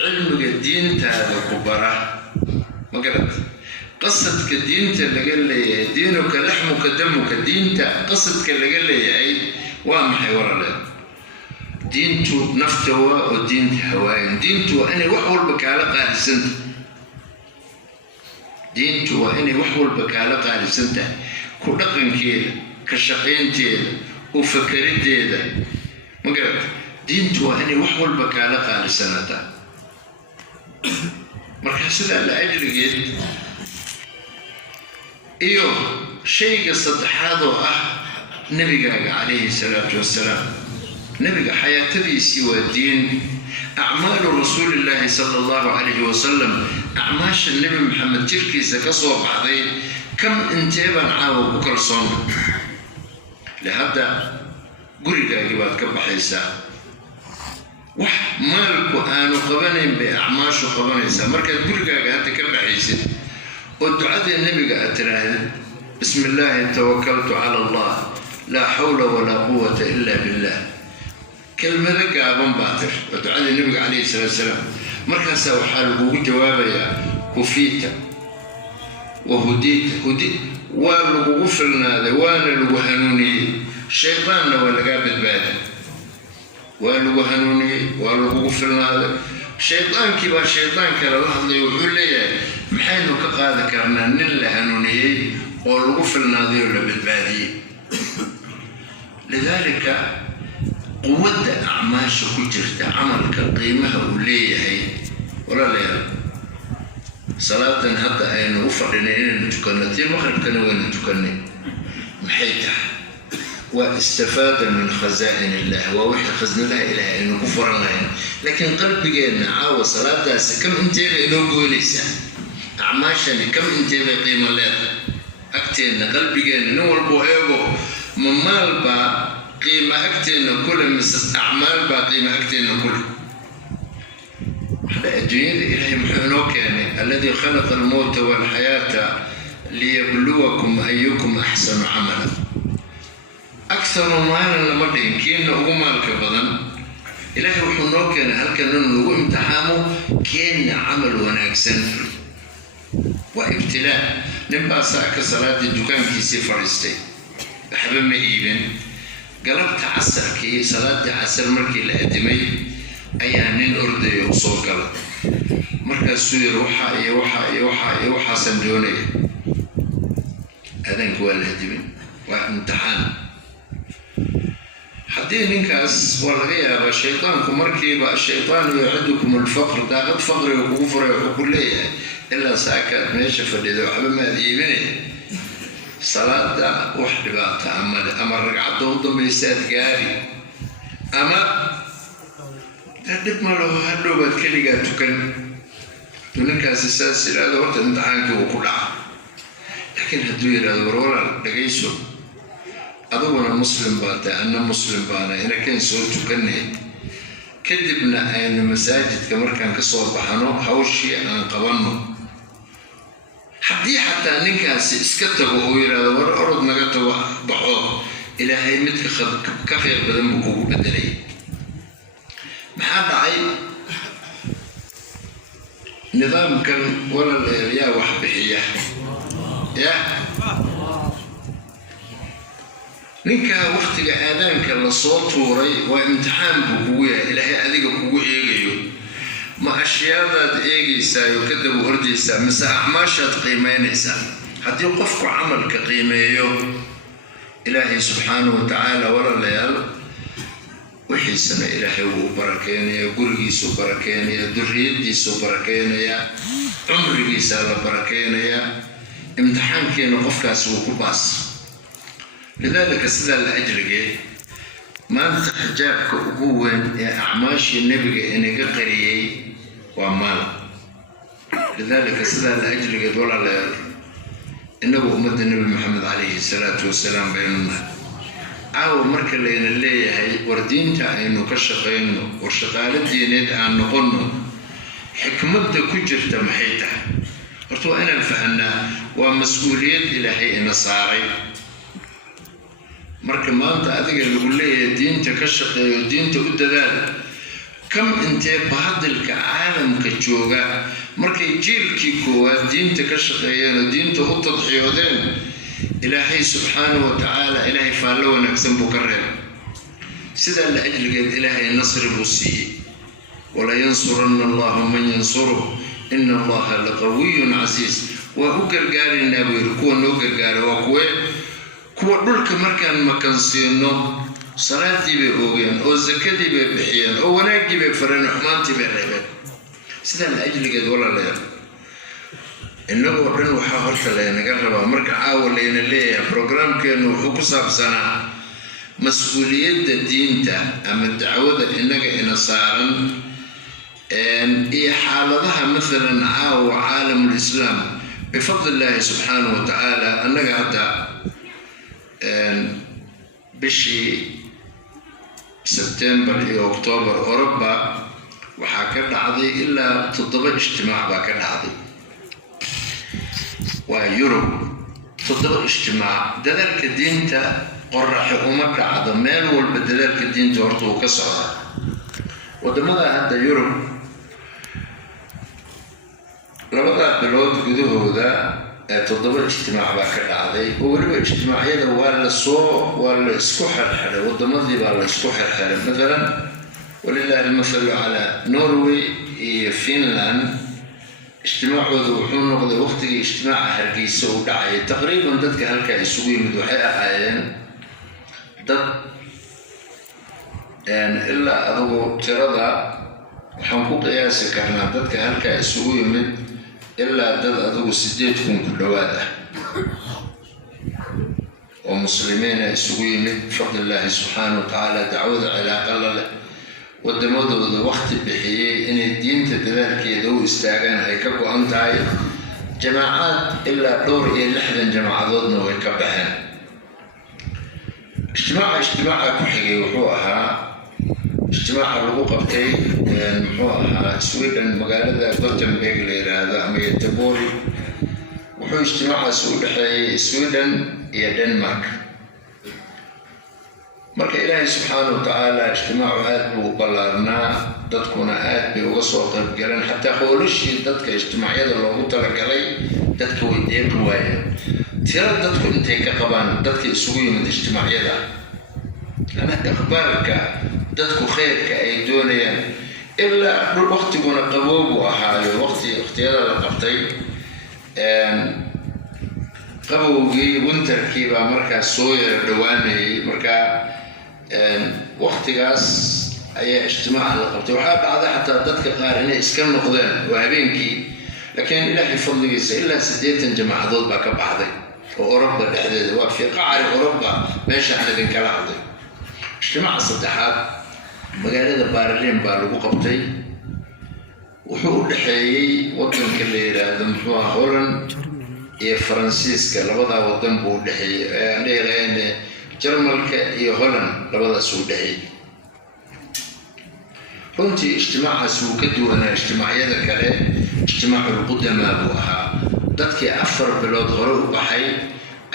علمك الدين هذا كبرا ما قلت قصتك الدين اللي قال لي دينك لحمك دمك دين قصتك اللي قال لي عيد وامحي ورا له دينتو نفتوى ودينت هواين دينتو أنا وحول بكالة قال دينتو وأنا وحول بكالة قال سنته كلقن كيدا كشقين تيدا وفكرين تيدا ما قلت دينتو وأنا وحول بكالة قال سنته مركز لا أجل جيد iyo shayga saddexaad oo ah nabigaaga calayhi salaatu wassalaam nabiga xayaatadiisii waa diin acmaalu rasuulillaahi sala allahu calayhi wasalam acmaasha nebi maxamed jirkiisa ka soo baxday kam intee baan caawa ku kalsoonna lihadda gurigaagii baad ka baxaysaa wax maalku aanu qabanayn bay acmaashu qabanaysaa markaad gurigaaga hadda ka baxaysid oo ducadii nebiga aad tiraahday bismi illaahi tawakaltu cala allah laa xawla walaa quwata ila billah kelmado gaaban baa tir oo ducadii nebiga calayhi salaatu wasalaam markaasaa waxaa lagugu jawaabayaa kufiita وهديت واللغو فلنا وانا لغو هنوني شيطاننا ولا قابل بعد واللغو هنوني واللغو فلنا شيطان كبار شيطان كلا لحظة يقول لي محينو كقادة كرنا نلا هنوني واللغو فلنا ذي ولا بالبادي لذلك قوة أعماش كجرت عمل كقيمة وليه ولا لا صلاة حتى أن أفرنين تكنتين مخرج كانوا تكنين محيتها واستفاد من خزائن الله ووحي خزن الله إلى أنه كفر الله لكن قلبي جينا عاوة صلاة كم أنت له قوليسا أعماشني كم أنت قيمة الله أكتين قلبي جينا نور بوهيبو ممال با قيمة أكتين كل مسس أعمال با قيمة أكتين كل الدنيا إلهي محنوك يعني الذي خلق الموت والحياة ليبلوكم أيكم أحسن عملا أكثر مالا لما يمكن هو مالك بدن إلهي محنوك يعني هل كان نلقو امتحامه كان عمل ونكسن وابتلاء نبقى ساعة صلاة الدكان في سفر استي أحبب مئيبن قلبت عسر كي صلاة عسر مركي لأدمي ayaa nin orday oo soo gala markaas uu waxa sandoonay adanku waa la hadibin waa imtixaan haddii ninkaas waa laga yaabaa shaytaanku markiiba shaytaanu yacidukum alfaqr daaqad faqriga kugu furay wuxuu ku leeyahay ilaa saakaad meesha fadhido waxba maad iibinay salaada wax dhibaata ama ragcadda u dambaysaad gaari ama dib ma loo hadhow baad keligaa tukan tunankaasi saas yidhaahdo horta imtixaankii uu ku dhaca laakiin hadduu yidhaahdo war walaal dhagayso aduguna muslim baa tahay anna muslim baana inakan soo tukanay kadibna aynu masaajidka markaan ka soo baxano hawshii aan qabanno haddii xataa ninkaasi iska tago uu yidhaahdo war orod naga tago baxo ilaahay midka ka khayr badan buu kugu bedelay maxaa dhacay nidaamkan walaalayaa wax bixiya ya ninka waqtiga aadaanka la soo tuuray waa imtixaan buu kugu yahay ilaahay adiga kugu eegayo ma ashyaadaad eegaysaa oo ka daba ordaysaa mise acmaashaad qiimeynaysaa haddii qofku camalka qiimeeyo ilaahay subxaanahu wa tacaala walaalayaal وحيسنا إلهي وبركينيا قرقيسو بركينيا دريديسو بركينيا عمرقيسا لبركينيا امتحان كينا قفكاس وكباس لذلك سيدا الأجرقي ما انت حجابك أقوين يا أعماشي النبي إنك قريي وعمال لذلك سيدا الأجرقي دولا لير إنه أمد النبي محمد عليه الصلاة والسلام بيننا عاو مركا لين اللي هي وردينتا انو كشقينو وشقالة دينيد ان نقنو حكمت كجرت محيطة ورتو انا الفهنا ومسؤولية الهي انا صاري مركا ما انت اذكر يقول لي دينتا كشقينو دينتا قددال كم انت بهدلك عالم كجوغا مركا جيل كيكو دينتا كشقينو دينتا التضحيودين إلهي سبحانه وتعالى إلهي فالله نكسن بكرر سيدا لأجل قد إلهي نصر بوسي ولا ينصرن الله من ينصره إن الله لقوي عزيز وهكر قال النبي ركوه نوكر قال وكوه كوه دولك مركان مكان سينو صلاة دي بأوغيان أو الزكاة دي بحيان أو وناك دي بفرن حمانتي بحيان سيدا لأجل قد ولا لا innagoo dhan waxaa horta laynaga rabaa marka caawa layna leeyahay programkeenu wuxuu ku saabsanaa mas-uuliyadda diinta ama dacwada innaga ina saaran iyo xaaladaha maalan caawa caalamul islaam bifadli illaahi subxaanahu wa tacaala. annaga hadda bishii September iyo October Europa waxaa ka dhacday ilaa 7 ijtimaac baa ka dhacday. waa Yurub 7 ijtimaac. dadaalka diinta qoraxo uma dhacdo meel walba. dadaalka diinta horta uu ka socda wadamada hadda Yurub. 2 bilood gudahooda 7 ijtimaac baa ka dhacday oo waliba ijtimaacyada waa la isku xirxiray. wadamadii baa la isku xirxiray. مثلا ولله المثل على نوروي iyo Finland ijtimaacooda wuxuu noqday waqtigii ijtimaaca Hargeysa uu dhacay. taqriiban dadka halka isugu yimid waxay ahaayeen dad ilaa adigu tirada waxaan ku qiyaasi karnaa dadka halka isugu yimid ilaa dad adigu 8,000 ku dhawaad ah oo muslimiina isugu yimid bifadli illaahi subxaanahu wa tacaala. dacwada cilaaqa la leh wadamadooda waqti bixiyey inay diinta dadaalkeeda u istaagaan ay ka go-an tahay. jamaacaad ilaa 60 jamaacadoodna way ka baxeen. ijtimaaca ku xigay wuxuu ahaa ijtimaaca lagu qabtay muxuu ahaa Sweden magaalada Gothenburg la yiraahdo ama Göteborg. wuxuu ijtimaacaas u dhaxeeyay Sweden iyo Denmark. marka ilaahay subxaanahu wa tacaala ijtimaacu aad buu ballaarnaa. dadkuna aad bay uga soo qayb galeen. xataa howlashii dadka ijtimaacyada loogu talagalay dadka way deeqi waayeen. tira dadku intay ka qabaan dadka isugu yimid ijtimaacyada ama ikhbaarka dadku khayrka ay doonayaan ilaa waqtiguna qaboobu ahaayo. waqtiyada la qabtay qabowgii winterkii baa markaas soo yara dhawaanayay. markaa waqtigaas ayaa ijtimaaca la qabtay. waxaa dhacday xataa dadka qaar inay iska noqdeen oo habeenkii. laakiin ilaahay fadligiisa ilaa 80 jamaacadood baa ka baxday oo Europa dhexdeeda. waa fi qacri Europa meesha aan idinkala hadlay. ijtimaaca saddexaad magaalada Berlin baa lagu qabtay. wuxuu u dhaxeeyay wadanka la yiraahdo muxuu ahaa Holland iyo Faransiiska. labada wadan buu u dhaxeeyay. Jarmalka iyo Holland labadaas u dhaxeeyay. runtii ijtimaacaas wuu ka duwanaa ijtimaacyada kale. ijtimaacul qudamaa buu ahaa. dadkii 4 bilood hore u baxay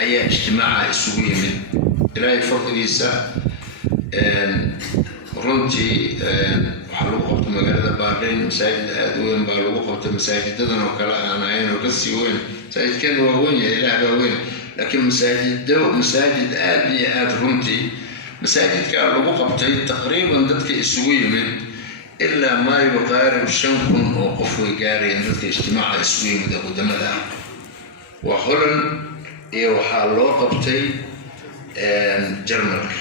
ayaa ijtimaaca isugu yimid. ilaahay fadligiisa runtii waxaa lagu qabtay magaalada Berlin. masaajid aad u weyn baa lagu qabtay. masaajidadan oo kale aan ahayn oo kasii weyn. masaajidkeenu waa weyn yahay. ilaah baa weyn. laakiin masaajid aad iyo aad runtii masaajidka lagu qabtay taqriiban dadka isugu yimid ilaa ma yuqaarib 5,000 oo qof way gaarayeen dadka ijtimaaca isugu yimid wadamada. waa Holland iyo waxaa loo qabtay Jarmalka.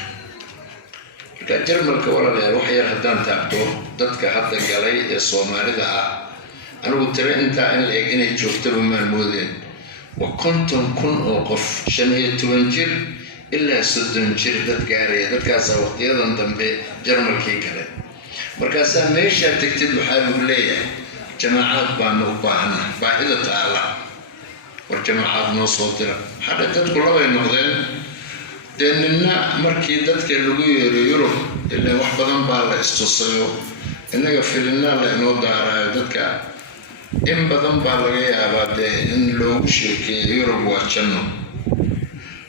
marka Jarmalka walaalayaal wax yar haddaan taabto dadka hadda galay ee Soomaalida ah anigu tira intaa in la eg inay joogtaba maan moodeen. waa 50,000 oo qof 15 jir ilaa 30 jir dad gaaraya. dadkaasaa waqtiyadan dambe Jarmalkii gale. markaasaa meeshaa tagtid waxaa lagu leeyahay jamaacaad baanu u baahannahay. baahida taala war jamaacaad noo soo dira. hadda dadku labay noqdeen. dee nina markii dadka lagu yeero Yurub ilaa wax badan baa la istusayo. innaga filinaa la inoo daaraayo dadka. in badan baa laga yaabaa dee in loogu sheekeeyo Yurub waa janno.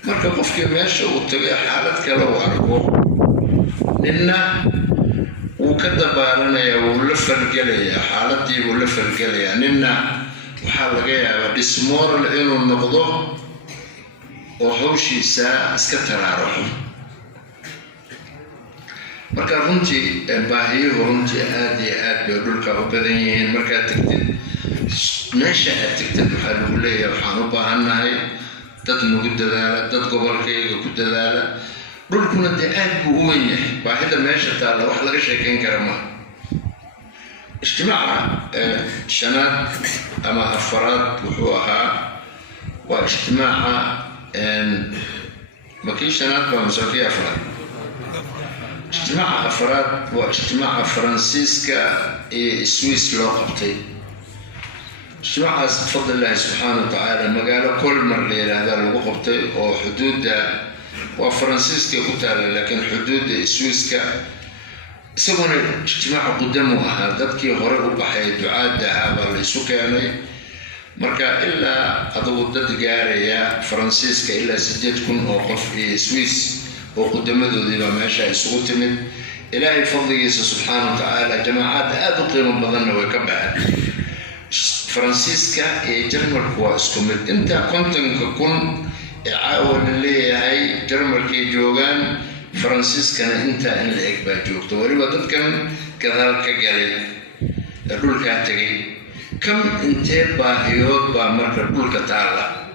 marka qofkii meesha uu tagay xaalad kale uu arko nina wuu ka dabaaranayaa. wuu la falgelayaa. xaaladii buu la falgelayaa. nina waxaa laga yaabaa dismoral inuu noqdo oo hawshiisa iska taraaraxo. marka runtii baahiyuhu runtii aad iyo aad bay dhulka u badan yihiin. markaad tagtid meesha aad tagtid waxaa lagu leeyahay waxaan u baahannahay dad nagu dadaala. dad gobolkayga ku dadaala. dhulkuna dee aad buu u weyn yahay. baahida meesha taalla wax laga sheekayn kara maaha. اجتماع شنات أما أفراد وحوها واجتماع مكي شنات بمساكي أفراد اجتماع أفراد واجتماع فرانسيسكا سويس لوقبتي اجتماع بفضل الله سبحانه وتعالى مقالة كل مرة هذا الوقبتي وحدود وفرانسيسكا قتال لكن حدود سويسكا سوون اجتماع قدامه dadkii hore u baxay ducaada ahaa la isu keenay marka ilaa adoo dad gaaraya Faransiiska ilaa 8,000 oo qof ee Swiss oo qudamadoodii baa meesha isugu timid ilaahay fadligiisa subhanahu wa ta'ala jamaacad aad u qiimo badan way ka baxeen Faransiiska ee Jarmalku waa isku mid inta kontonka kun ee caawan leeyahay Jarmalkii joogan فرانسيسكا انت ان الاكبر جوجت ولي ودكن كذلك قال دول كاتغي كم انت باهيود با مركه دول كتالا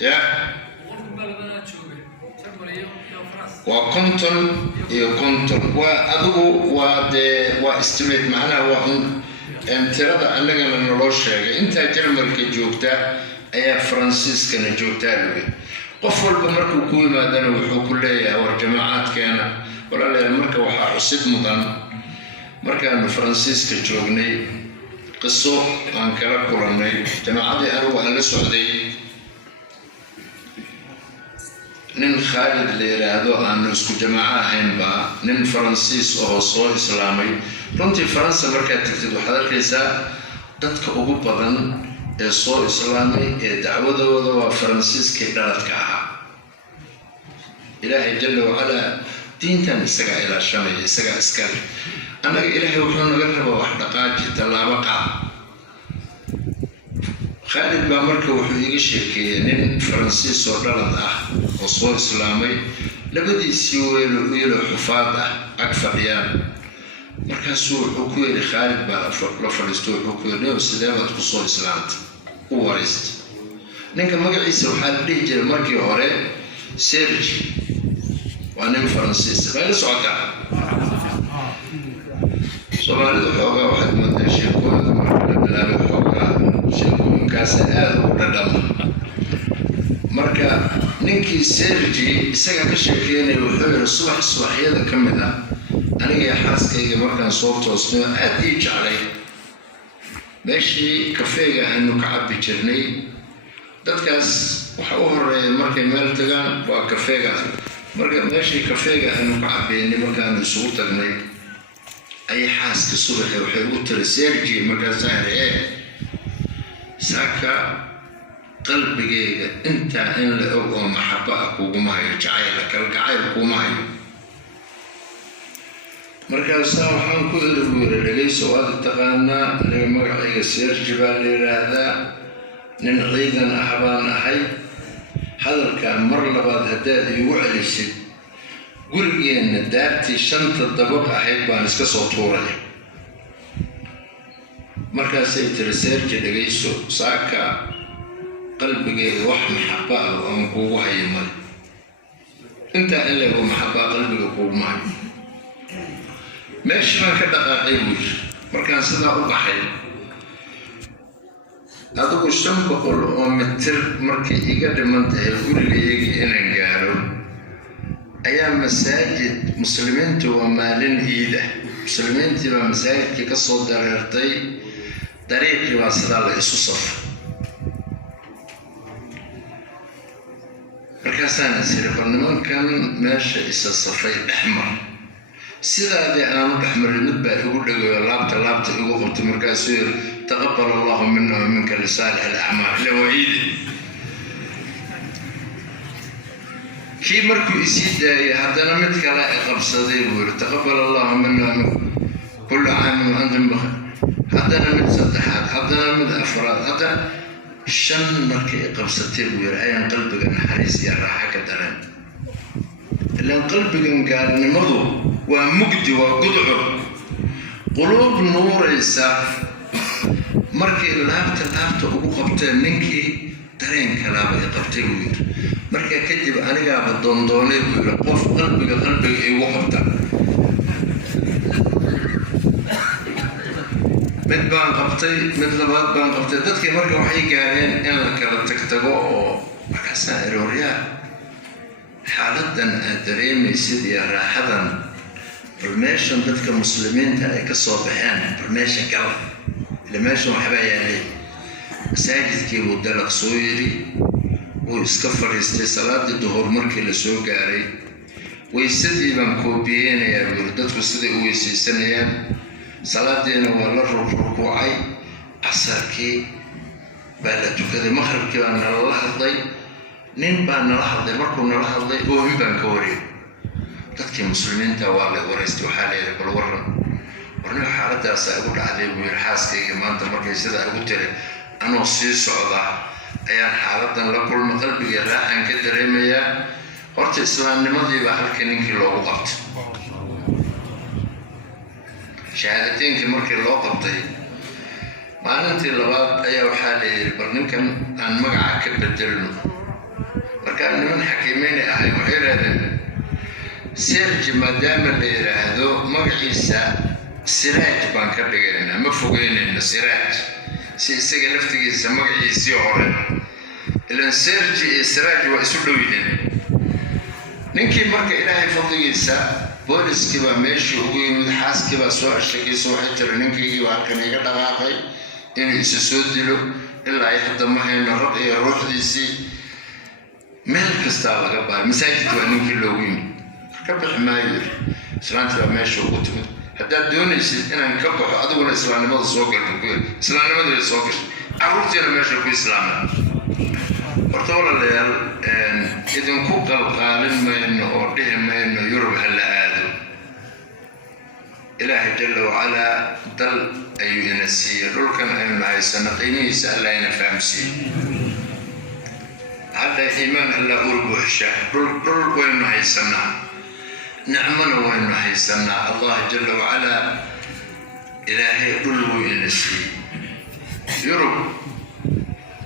يا وكنتم وادو واستميت معنا انت رضا انك من شيء انت جرمالك جوجتا اي فرانسيسكا جوجتا قفل بمركو كوي ما دانو وحو كلية والجماعات كان ولا لا المركو وحا حسد مضان مركا فرانسيسكا جوغني قصو عن كلا كوراني جماعاتي أروح لسعودي نين خالد اللي رادو عن نسكو جماعة هينبا نين فرانسيس وهو صو إسلامي رنتي فرنسا مركا تكتدو حدا كيسا دادك أبو بدن الصو إسلامي دعوة وفرانسيسكي دارت كاها إلهي جل وعلا دين تاني سقع إلى الشامي سقع إسكال أنا إلهي وحنا نقرب واحدة قاجي تلابقع خالد بامرك وحديقي شيكي نين فرانسيس ودارت وصو إسلامي لبدي سيويلو إلو حفاظة أكثر يعني markaasuu wuxuu ku yiri Khalid baa la fariisto wuxuu ku yiri sideebaad ku soo islaamtay u warist ninka magaciisa waxa la dhihi jiray markii hore Serge waa nin Faransiis baa la socda Soomaalidu xoogaa waxaad moodaa sheekooyinka marka la xoogaa sheekooyinkaas aad u dhadham marka ninkii Serge isaga ka sheekeynay wuxuu yiri subaxyada ka mid ah aniga xaaskayga markaan soo toosnay aad ii jeclay meeshii kafeega aanu ka cabbi jirnay dadkaas waxa u horeeyay markay meel tagaan waa kafeega marka meeshii kafeega aanu ka cabbeynay markaan isugu tagnay ay xaaska subaxii waxay u tiri Serge markaas ay saaka qalbigayga inta in la og oo maxabba kugu maayo jacayl kalgacayl kugu maayo markaasaan waxaan ku iri dhageyso waad taqaanaa aniga magacayga Serge baa la yiraahdaa nin ciidan ah baan ahay hadalkaan mar labaad haddaad igu celisid gurigeena daartii 5 dabaq ahayd baan iska soo tuuray markaasay tiri Serge dhageyso saaka qalbigayga wax maxabba ah oo kugu hayo mal inta in la maxabba qalbiga kugu maayo ماشي ما كده قاعدين مركان سدا وبحي هذا وشتم بقول متر مركي يقدر منتهي يقول لي يجي أنا جارو أيام مساجد مسلمين تو مالين إيده مسلمين تبى مساجد كقصة دريرتي طريق واصل على يسوع مركان سنة سير برنامج كان ماشي الصفي أحمر سيدا دي أنا محمر النبأ يقول لك لابت يقول قلت مركاسير تقبل الله منا ومنك لصالح الأعمال لو عيدي كي مركو يسيد هذا مثل لا قبصدي تقبل الله منا كل عام وأنتم بخير هذا مثل صدحات هذا مثل أفراد هذا الشن مركي قبصتي ويرعين قلبك الحريص يا راحة كدران لأن قلبك قال نمضو ومجد وقدع قلوب نور إساف مركي لابت وقبت منكي ترين كلام يقبتي وير مركي كتب أنا قاعد الدندوني ويقف قلبك وقبت mid baan qabtay mid labaad baan qabtay dadkii marka waxay gaareen in la kala tagtago oo markaasaan erooryaa xaaladan aad dareemaysid iyo raaxadan bal meeshan dadka muslimiinta ay ka soo baxeen bal meesha gal ila meeshan waxbaa yaalay masaajidkii buu dalaq soo yiri wuu iska fadhiistay salaadii duhur markii la soo gaaray waysadii baan koobiyeynayaa buu dadku siday u weysaysanayaan salaadiina waa la rukuucay casarkii baa la tukaday maqribkii baa nala hadlay nin baa nala hadlay markuu nala hadlay oohin baan ka wariyay dadkii muslimiinta waa la waraystay waxaa la yidhi bal warniga xaaladaasa igu dhacday buu yidhi xaaskayga maanta markay sidaa igu tiri anoo sii socdaa ayaan xaaladan la kulma qalbiga raaxan ka dareemayaa horta islaamnimadii baa halkii ninkii loogu qabtay shahaadateynki markii loo qabtay maalintii labaad ayaa waxaa la yidhi bal ninkan aan magaca ka bedelno markaa niman xakiimeyni ahay waxay yidhahdeen serji maadaama la yidhaahdo magaciisa siraaj baan ka dhigaynaa ma fogeynayna siraaj si isaga laftigiisa magaciisii hore ilan serji iyo siraaj waa isu dhow yihiin ninkii marka ilaahay fadligiisa booliskii baa meeshii ugu yimid xaaskii baa soo ashakaysa waxay tiri ninkaygii baa halkan iga dhaqaaqay inuu isa soo dilo ilaa ay hadda ma hayno rab iyo ruuxdiisii meel kastaa laga baahay masaajidka waa ninkii loogu yimid ka bixi maayo yiri islaantii baa meesha ugu timid haddaad doonaysid inaan ka baxo adiguna islaamnimada soo galin ku yiri islaamnimadii soo gashay carruurtiina meesha ku islaamay horta walaalayaal idinku qalqaalin mayno oo dhihi mayno yurub ha la aado ilaahay jalla wacalaa dal ayuu ina siiyey dhulkan aynu haysano qiimihiisa alla ina fahamsiiye hadda iimaan alla urbuuxsha dhul waynu haysanaa nicmana waynu haysanaa allah jalla wacalaa ilaahay dhul wuu ina siiyey yurub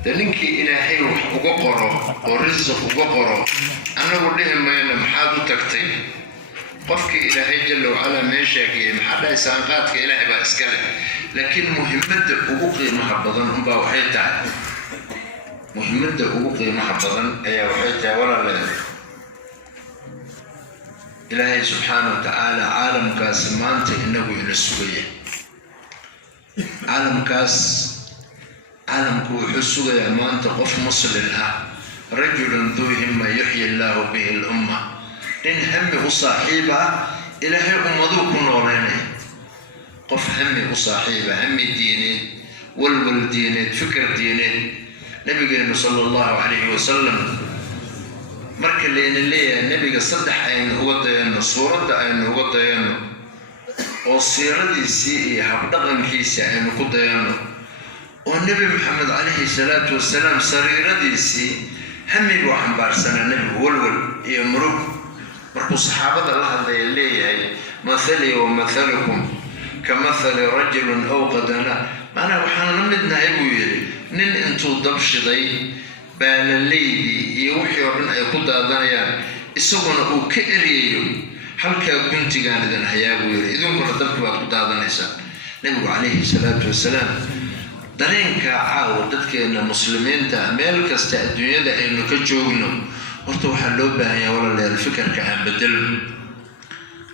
de ninkii ilaahay wax uga qoro oo risq uga qoro annagu dhihi mayno maxaad u tagtay qofkii ilaahay jalla wacalaa meeshaa geeyey maxaa dhahay saanqaadka ilaahay baa iska leh laakiin muhiimadda ugu qiimaha badan unbaa waxay tahay muhiimadda ugu qiimaha badan ayaa waxay tahay walaalayaal ilaahay subxaana wa tacaala caalamkaas maanta inagu ina sugaya caalamku wuxuu sugayaa maanta qof muslim ah rajulun duu himma yuxyi illaahu bihi lumma nin hami u saaxiib ah ilaahay ummaduu ku nooleynaya qof hami u saaxiiba hami diineed walwal diineed fikir diineed nabigeenu sala allahu calayhi wasalam marka layna leeyahay nebiga saddex aynu uga dayano suuradda aynu uga dayano oo siiradiisii iyo habdhaqankiisa aynu ku dayano oo nebi maxamed calayhi salaatu wasalaam sariiradiisii hami buu xambaarsanaa nebigu walwal iyo murug markuu saxaabada la hadlaya leeyahay mathalii wa mathalukum ka mathali rajulun awqadana maanaa waxaan la midnahay buu yidhi nin intuu dab shiday baalaleydii iyo wixii oo dhan ay ku daadanayaan isaguna uu ka eriyayo halkaa guntigaan idin hayaa buu yidhi idinkuna dabki baad ku daadanaysaan nebigu calayhi salaatu wasalaam dareenka caawa dadkeena muslimiinta meel kasta adduunyada aynu ka joogno horta waxaa loo baahan yahay walaalayaal fikirka aan bedelno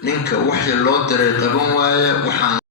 ninka waxii loo diray qaban waaya waxaan